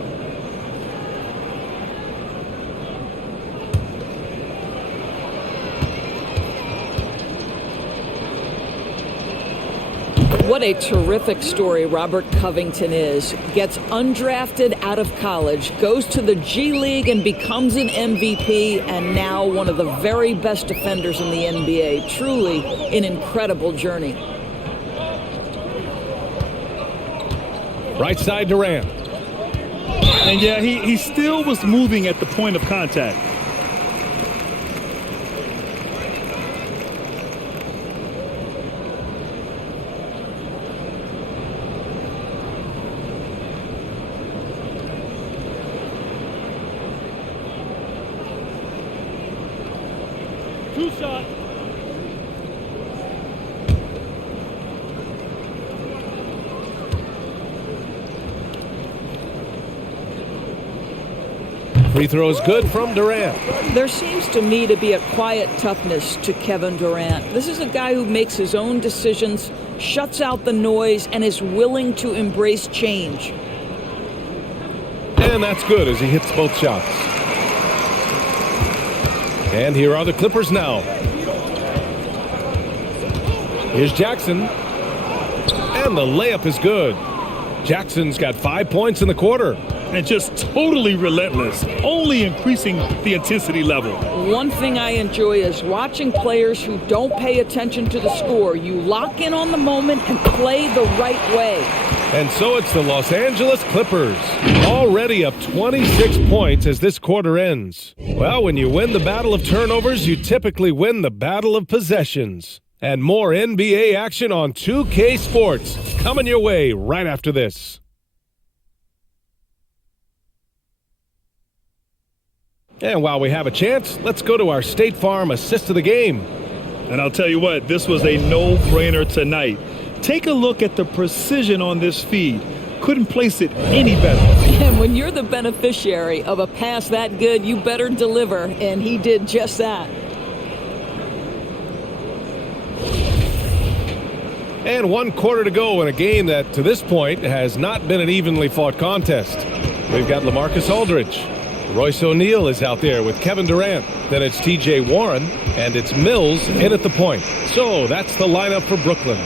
What a terrific story Robert Covington is. Gets undrafted out of college, goes to the G League and becomes an MVP, and now one of the very best defenders in the NBA. Truly an incredible journey. Right side Durant. And yeah, he still was moving at the point of contact. Two-shot. Free throw is good from Durant. There seems to me to be a quiet toughness to Kevin Durant. This is a guy who makes his own decisions, shuts out the noise, and is willing to embrace change. And that's good as he hits both shots. And here are the Clippers now. Here's Jackson. And the layup is good. Jackson's got 5 points in the quarter. And just totally relentless, only increasing the intensity level. One thing I enjoy is watching players who don't pay attention to the score. You lock in on the moment and play the right way. And so it's the Los Angeles Clippers, already up 26 points as this quarter ends. Well, when you win the battle of turnovers, you typically win the battle of possessions. And more NBA action on 2K Sports coming your way right after this. And while we have a chance, let's go to our State Farm assist of the game. And I'll tell you what, this was a no-brainer tonight. Take a look at the precision on this feed. Couldn't place it any better. And when you're the beneficiary of a pass that good, you better deliver, and he did just that. And 1 quarter to go in a game that, to this point, has not been an evenly fought contest. We've got LaMarcus Aldridge. Royce O'Neal is out there with Kevin Durant. Then it's T.J. Warren, and it's Mills in at the point. So that's the lineup for Brooklyn.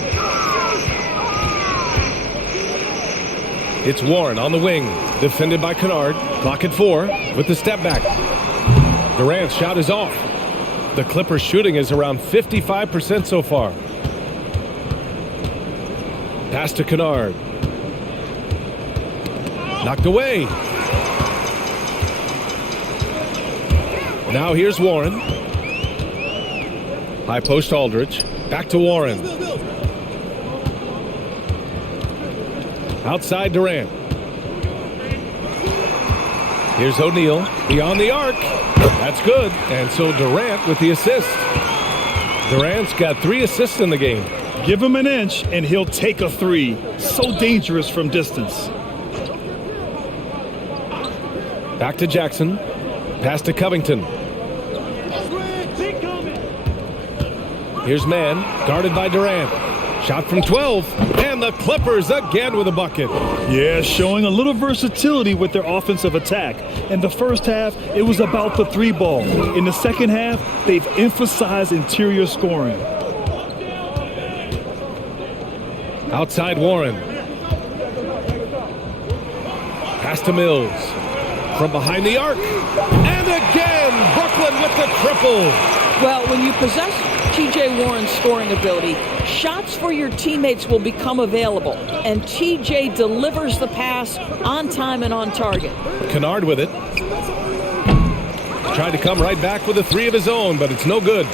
It's Warren on the wing, defended by Kennard. Clock at 4 with the step back. Durant's shot is off. The Clippers shooting is around 55% so far. Pass to Kennard. Knocked away. Now here's Warren. High post Aldridge. Back to Warren. Outside Durant. Here's O'Neal. Beyond the arc. That's good. And so Durant with the assist. Durant's got 3 assists in the game. Give him an inch and he'll take a 3. So dangerous from distance. Back to Jackson. Pass to Covington. Here's Mann, guarded by Durant. Shot from 12, and the Clippers again with a bucket. Yeah, showing a little versatility with their offensive attack. In the first half, it was about the 3 ball. In the second half, they've emphasized interior scoring. Outside Warren. Pass to Mills. From behind the arc. And again, Brooklyn with the triple. Well, when you possess T.J. Warren's scoring ability, shots for your teammates will become available. And T.J. delivers the pass on time and on target. Kennard with it. Tried to come right back with a 3 of his own, but it's no good.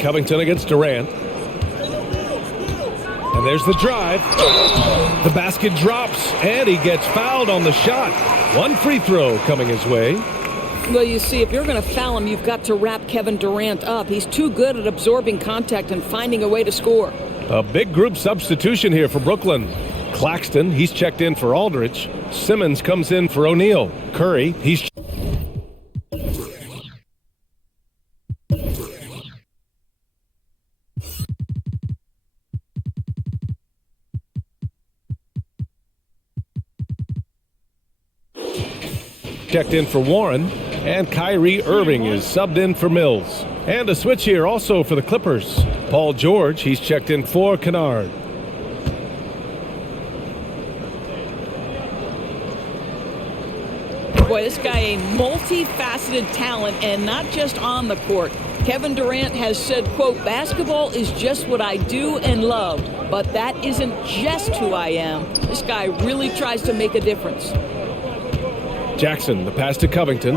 Covington against Durant. And there's the drive. The basket drops, and he gets fouled on the shot. 1 free throw coming his way. Well, you see, if you're going to foul him, you've got to wrap Kevin Durant up. He's too good at absorbing contact and finding a way to score. A big group substitution here for Brooklyn. Claxton, he's checked in for Aldridge. Simmons comes in for O'Neal. Curry, he's checked in for Warren. And Kyrie Irving is subbed in for Mills. And a switch here also for the Clippers. Paul George, he's checked in for Kennard. Boy, this guy a multifaceted talent, and not just on the court. Kevin Durant has said, quote, "Basketball is just what I do and love, but that isn't just who I am." This guy really tries to make a difference. Jackson, the pass to Covington.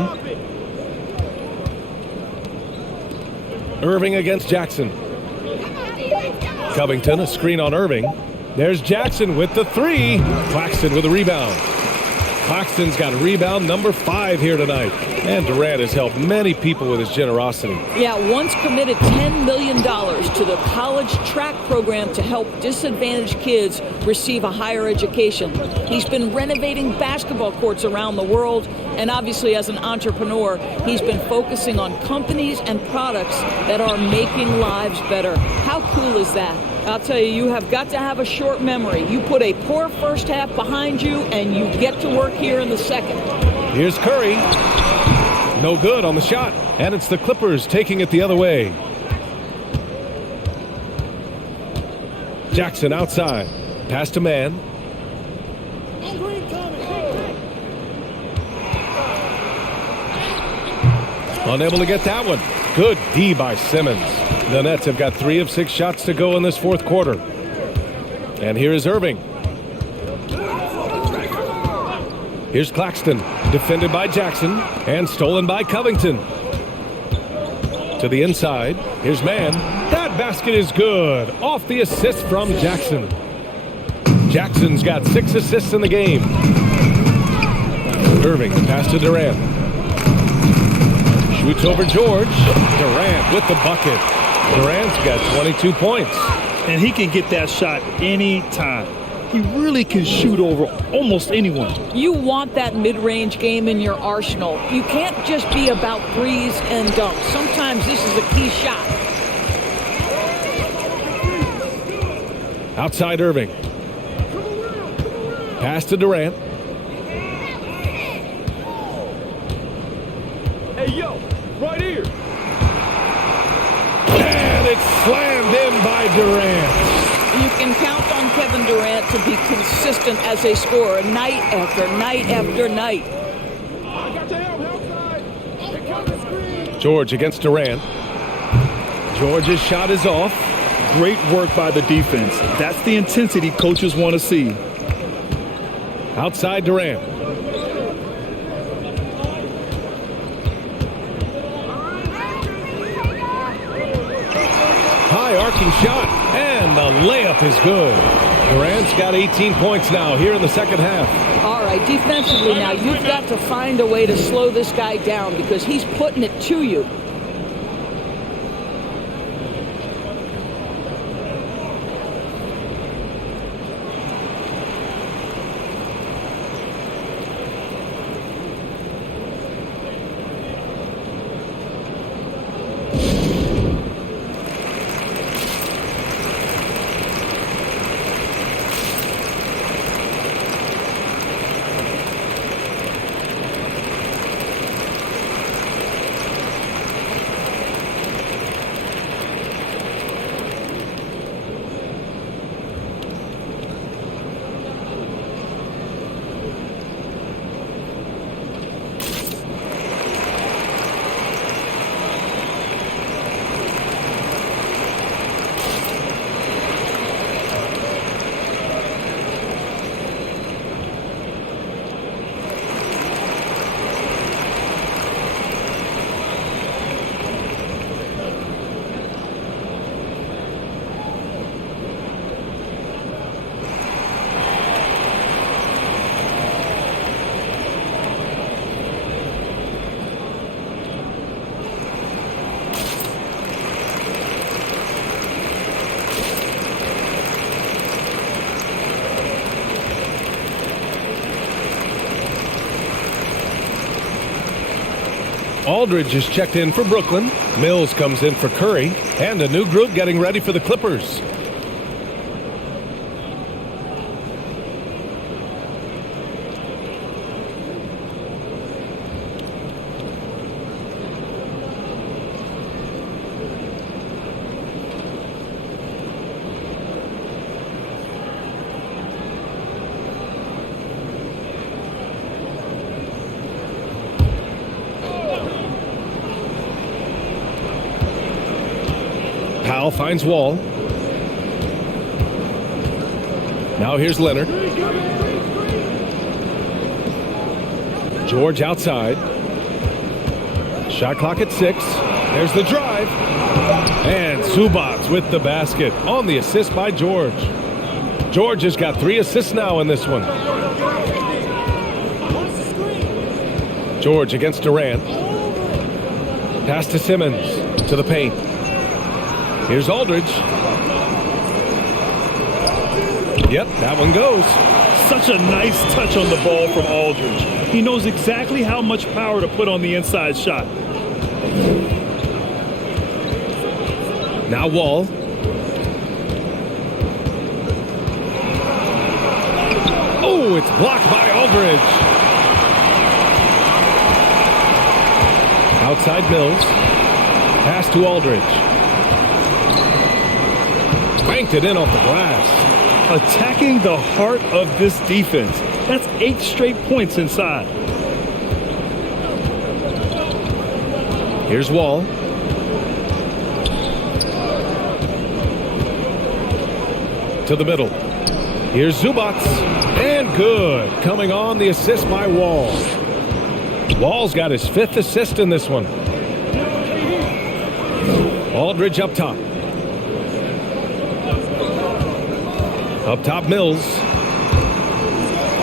Irving against Jackson. Covington, a screen on Irving. There's Jackson with the 3. Claxton with a rebound. Claxton's got rebound number 5 here tonight. And Durant has helped many people with his generosity. Yeah, once committed $10 million to the college track program to help disadvantaged kids receive a higher education. He's been renovating basketball courts around the world. And obviously, as an entrepreneur, he's been focusing on companies and products that are making lives better. How cool is that? I'll tell you, you have got to have a short memory. You put a poor first half behind you, and you get to work here in the second. Here's Curry. No good on the shot. And it's the Clippers taking it the other way. Jackson outside. Pass to man. Unable to get that one. Good D by Simmons. The Nets have got 3 of 6 shots to go in this fourth quarter. And here is Irving. Here's Claxton, defended by Jackson, and stolen by Covington. To the inside, here's Mann. That basket is good. Off the assist from Jackson. Jackson's got 6 assists in the game. Irving, pass to Durant. Shoots over George. Durant with the bucket. Durant's got 22 points. And he can get that shot anytime. He really can shoot over almost anyone. You want that mid-range game in your arsenal. You can't just be about threes and dunks. Sometimes this is a key shot. Outside Irving. Pass to Durant. Hey, yo, right here. And it's slammed in by Durant. You can count on Kevin Durant to be consistent as a scorer night after night after night. George against Durant. George's shot is off. Great work by the defense. That's the intensity coaches want to see. Outside Durant. High arcing shot, and the layup is good. Durant's got 18 points now here in the second half. All right, defensively now, you've got to find a way to slow this guy down because he's putting it to you. Aldridge is checked in for Brooklyn. Mills comes in for Curry. And a new group getting ready for the Clippers. Powell finds Wall. Now here's Leonard. George outside. Shot clock at 6. There's the drive. And Zubac with the basket on the assist by George. George has got 3 assists now in this one. George against Durant. Pass to Simmons, to the paint. Here's Aldridge. Yep, that one goes. Such a nice touch on the ball from Aldridge. He knows exactly how much power to put on the inside shot. Now Wall. Oh, it's blocked by Aldridge. Outside Mills. Pass to Aldridge. Banked it in off the glass. Attacking the heart of this defense. That's 8 straight points inside. Here's Wall. To the middle. Here's Zubac. And good. Coming on the assist by Wall. Wall's got his 5th assist in this one. Aldridge up top. Up top, Mills.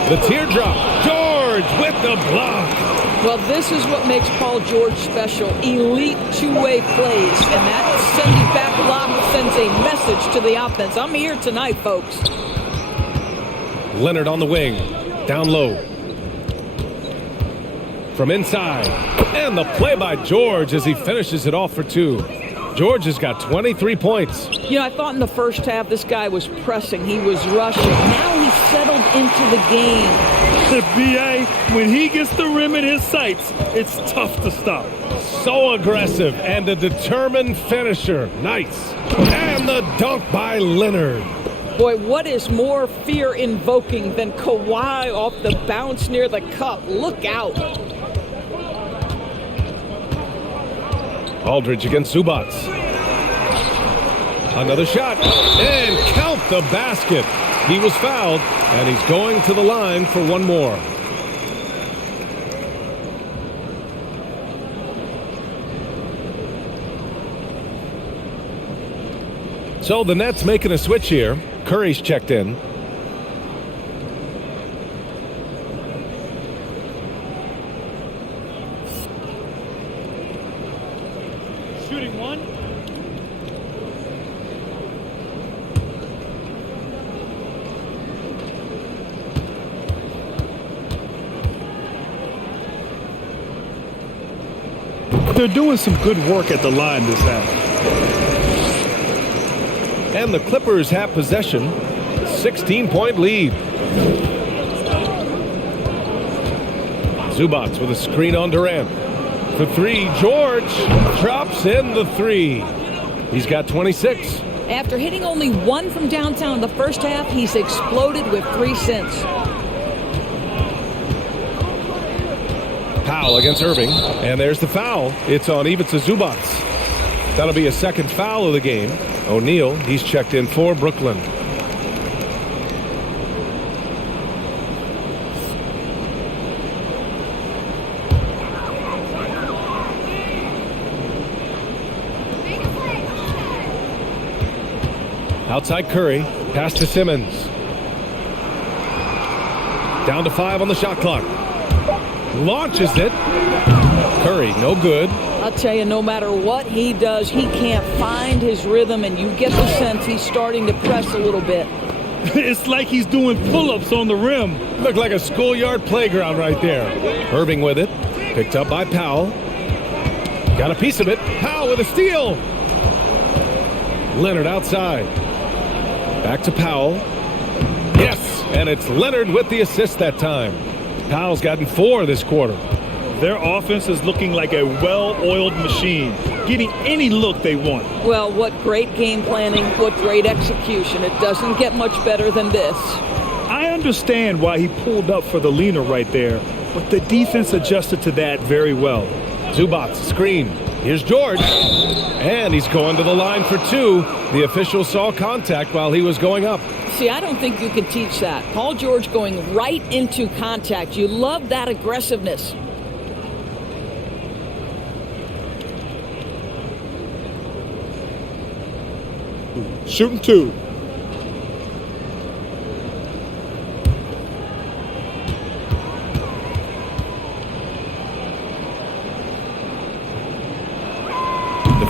The teardrop. George with the block. Well, this is what makes Paul George special. Elite two-way plays. And that sending back lob sends a message to the offense. I'm here tonight, folks. Leonard on the wing. Down low. From inside. And the play by George as he finishes it off for 2. George has got 23 points. You know, I thought in the first half this guy was pressing. He was rushing. Now he's settled into the game. The BA, when he gets the rim in his sights, it's tough to stop. So aggressive and a determined finisher. Nice. And the dunk by Leonard. Boy, what is more fear-invoking than Kawhi off the bounce near the cup? Look out. Aldridge against Zubac. Another shot. And count the basket. He was fouled, and he's going to the line for one more. So the Nets making a switch here. Curry's checked in. Shooting one. They're doing some good work at the line this half. And the Clippers have possession. 16-point lead. Zubac with a screen on Durant. For 3, George drops in the 3. He's got 26. After hitting only 1 from downtown in the first half, he's exploded with 3 since. Powell against Irving. And there's the foul. It's on Ivica Zubac. That'll be a second foul of the game. O'Neal, he's checked in for Brooklyn. Outside Curry, pass to Simmons. Down to 5 on the shot clock. Launches it. Curry, no good. I'll tell you, no matter what he does, he can't find his rhythm, and you get the sense he's starting to press a little bit. It's like he's doing pull-ups on the rim. Looked like a schoolyard playground right there. Irving with it. Picked up by Powell. Got a piece of it. Powell with a steal. Leonard outside. Back to Powell. Yes, and it's Leonard with the assist that time. Powell's gotten 4 this quarter. Their offense is looking like a well-oiled machine, getting any look they want. Well, what great game planning, what great execution. It doesn't get much better than this. I understand why he pulled up for the leaner right there, but the defense adjusted to that very well. Zubac, screen. Here's George. And he's going to the line for 2. The official saw contact while he was going up. See, I don't think you can teach that. Paul George going right into contact. You love that aggressiveness. Shooting 2.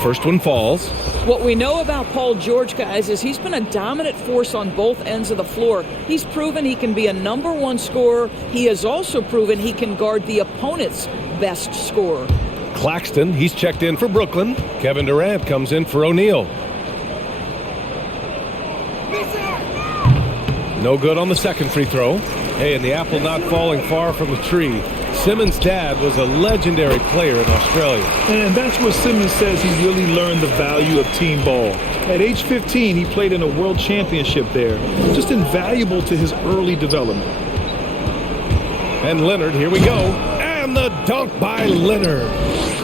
First one falls. What we know about Paul George, guys, is he's been a dominant force on both ends of the floor. He's proven he can be a #1 scorer. He has also proven he can guard the opponent's best scorer. Claxton, he's checked in for Brooklyn. Kevin Durant comes in for O'Neal. No good on the second free throw. Hey, and the apple not falling far from the tree. Simmons' dad was a legendary player in Australia. And that's where Simmons says he really learned the value of team ball. At age 15, he played in a world championship there. Just invaluable to his early development. And Leonard, here we go. And the dunk by Leonard.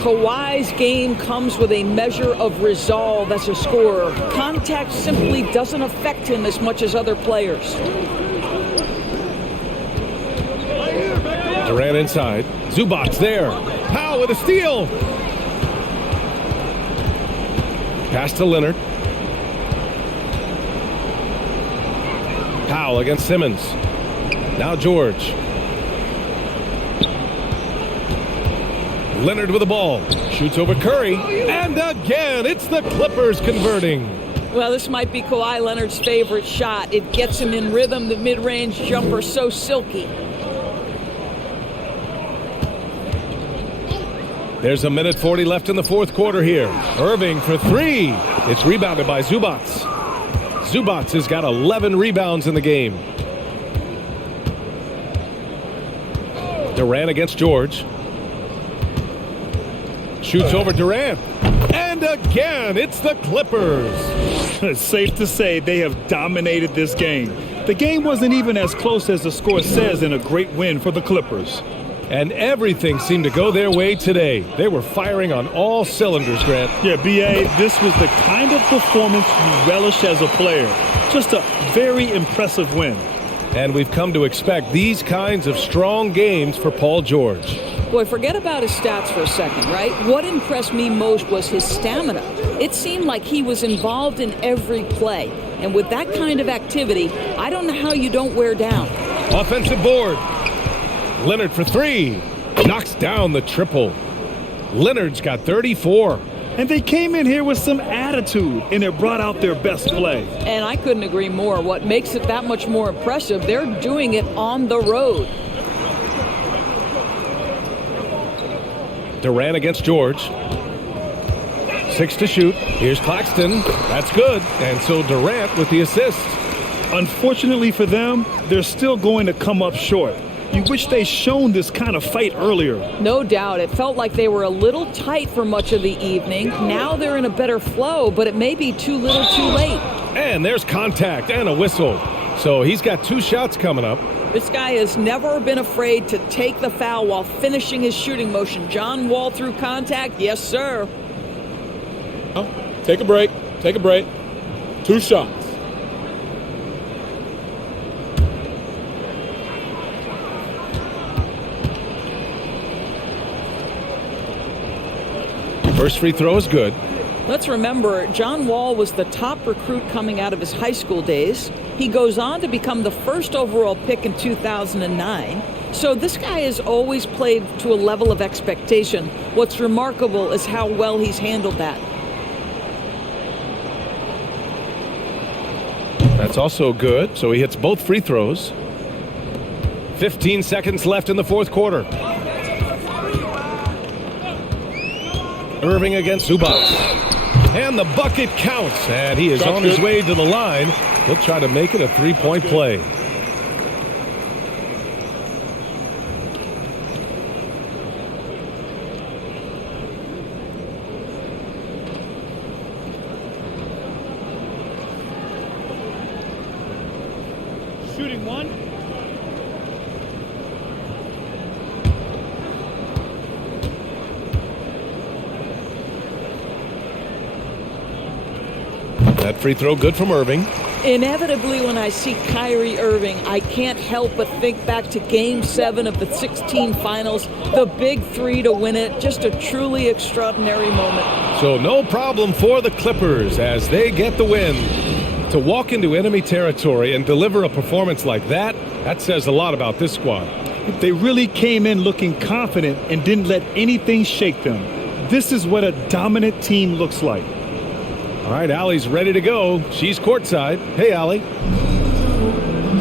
Kawhi's game comes with a measure of resolve as a scorer. Contact simply doesn't affect him as much as other players. Durant inside. Zubac's there. Powell with a steal. Pass to Leonard. Powell against Simmons. Now George. Leonard with the ball. Shoots over Curry. And again, it's the Clippers converting. Well, this might be Kawhi Leonard's favorite shot. It gets him in rhythm. The mid-range jumper so silky. There's a minute 40 left in the fourth quarter here. Irving for three. It's rebounded by Zubac. Zubac has got 11 rebounds in the game. Durant against George. Shoots over Durant. And again, it's the Clippers. It's safe to say they have dominated this game. The game wasn't even as close as the score says in a great win for the Clippers. And everything seemed to go their way today. They were firing on all cylinders, Grant. Yeah, B.A., this was the kind of performance you relish as a player. Just a very impressive win. And we've come to expect these kinds of strong games for Paul George. Boy, forget about his stats for a second, right? What impressed me most was his stamina. It seemed like he was involved in every play. And with that kind of activity, I don't know how you don't wear down. Offensive board. Leonard for three. Knocks down the triple. Leonard's got 34. And they came in here with some attitude, and it brought out their best play. And I couldn't agree more. What makes it that much more impressive, they're doing it on the road. Durant against George. 6 to shoot. Here's Claxton. That's good. And so Durant with the assist. Unfortunately for them, they're still going to come up short. You wish they'd shown this kind of fight earlier. No doubt. It felt like they were a little tight for much of the evening. Now they're in a better flow, but it may be too little too late. And there's contact and a whistle. So he's got 2 shots coming up. This guy has never been afraid to take the foul while finishing his shooting motion. John Wall through contact. Yes, sir. Take a break. Take a break. 2 shots. First free throw is good. Let's remember, John Wall was the top recruit coming out of his high school days. He goes on to become the first overall pick in 2009. So this guy has always played to a level of expectation. What's remarkable is how well he's handled that. That's also good. So he hits both free throws. 15 seconds left in the fourth quarter. Irving against Zubac. And the bucket counts. And he is on his way to the line. He'll try to make it a 3-point play. Shooting one. That free throw good from Irving. Inevitably, when I see Kyrie Irving, I can't help but think back to Game 7 of the 16 finals, the big 3 to win it. Just a truly extraordinary moment. So no problem for the Clippers as they get the win. To walk into enemy territory and deliver a performance like that, that says a lot about this squad. They really came in looking confident and didn't let anything shake them. This is what a dominant team looks like. All right, Allie's ready to go. She's courtside. Hey, Allie.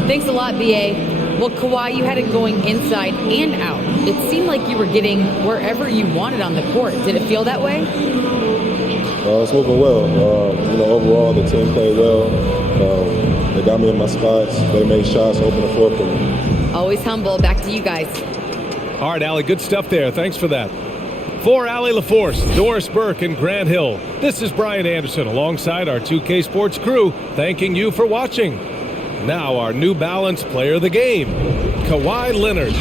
Thanks a lot, B.A. Well, Kawhi, you had it going inside and out. It seemed like you were getting wherever you wanted on the court. Did it feel that way? It's moving well. Overall, the team played well. They got me in my spots. They made shots, opened the floor for me. Always humble. Back to you guys. All right, Allie, good stuff there. Thanks for that. For Allie LaForce, Doris Burke, and Grant Hill, this is Brian Anderson alongside our 2K Sports crew, thanking you for watching. Now our New Balance player of the game, Kawhi Leonard.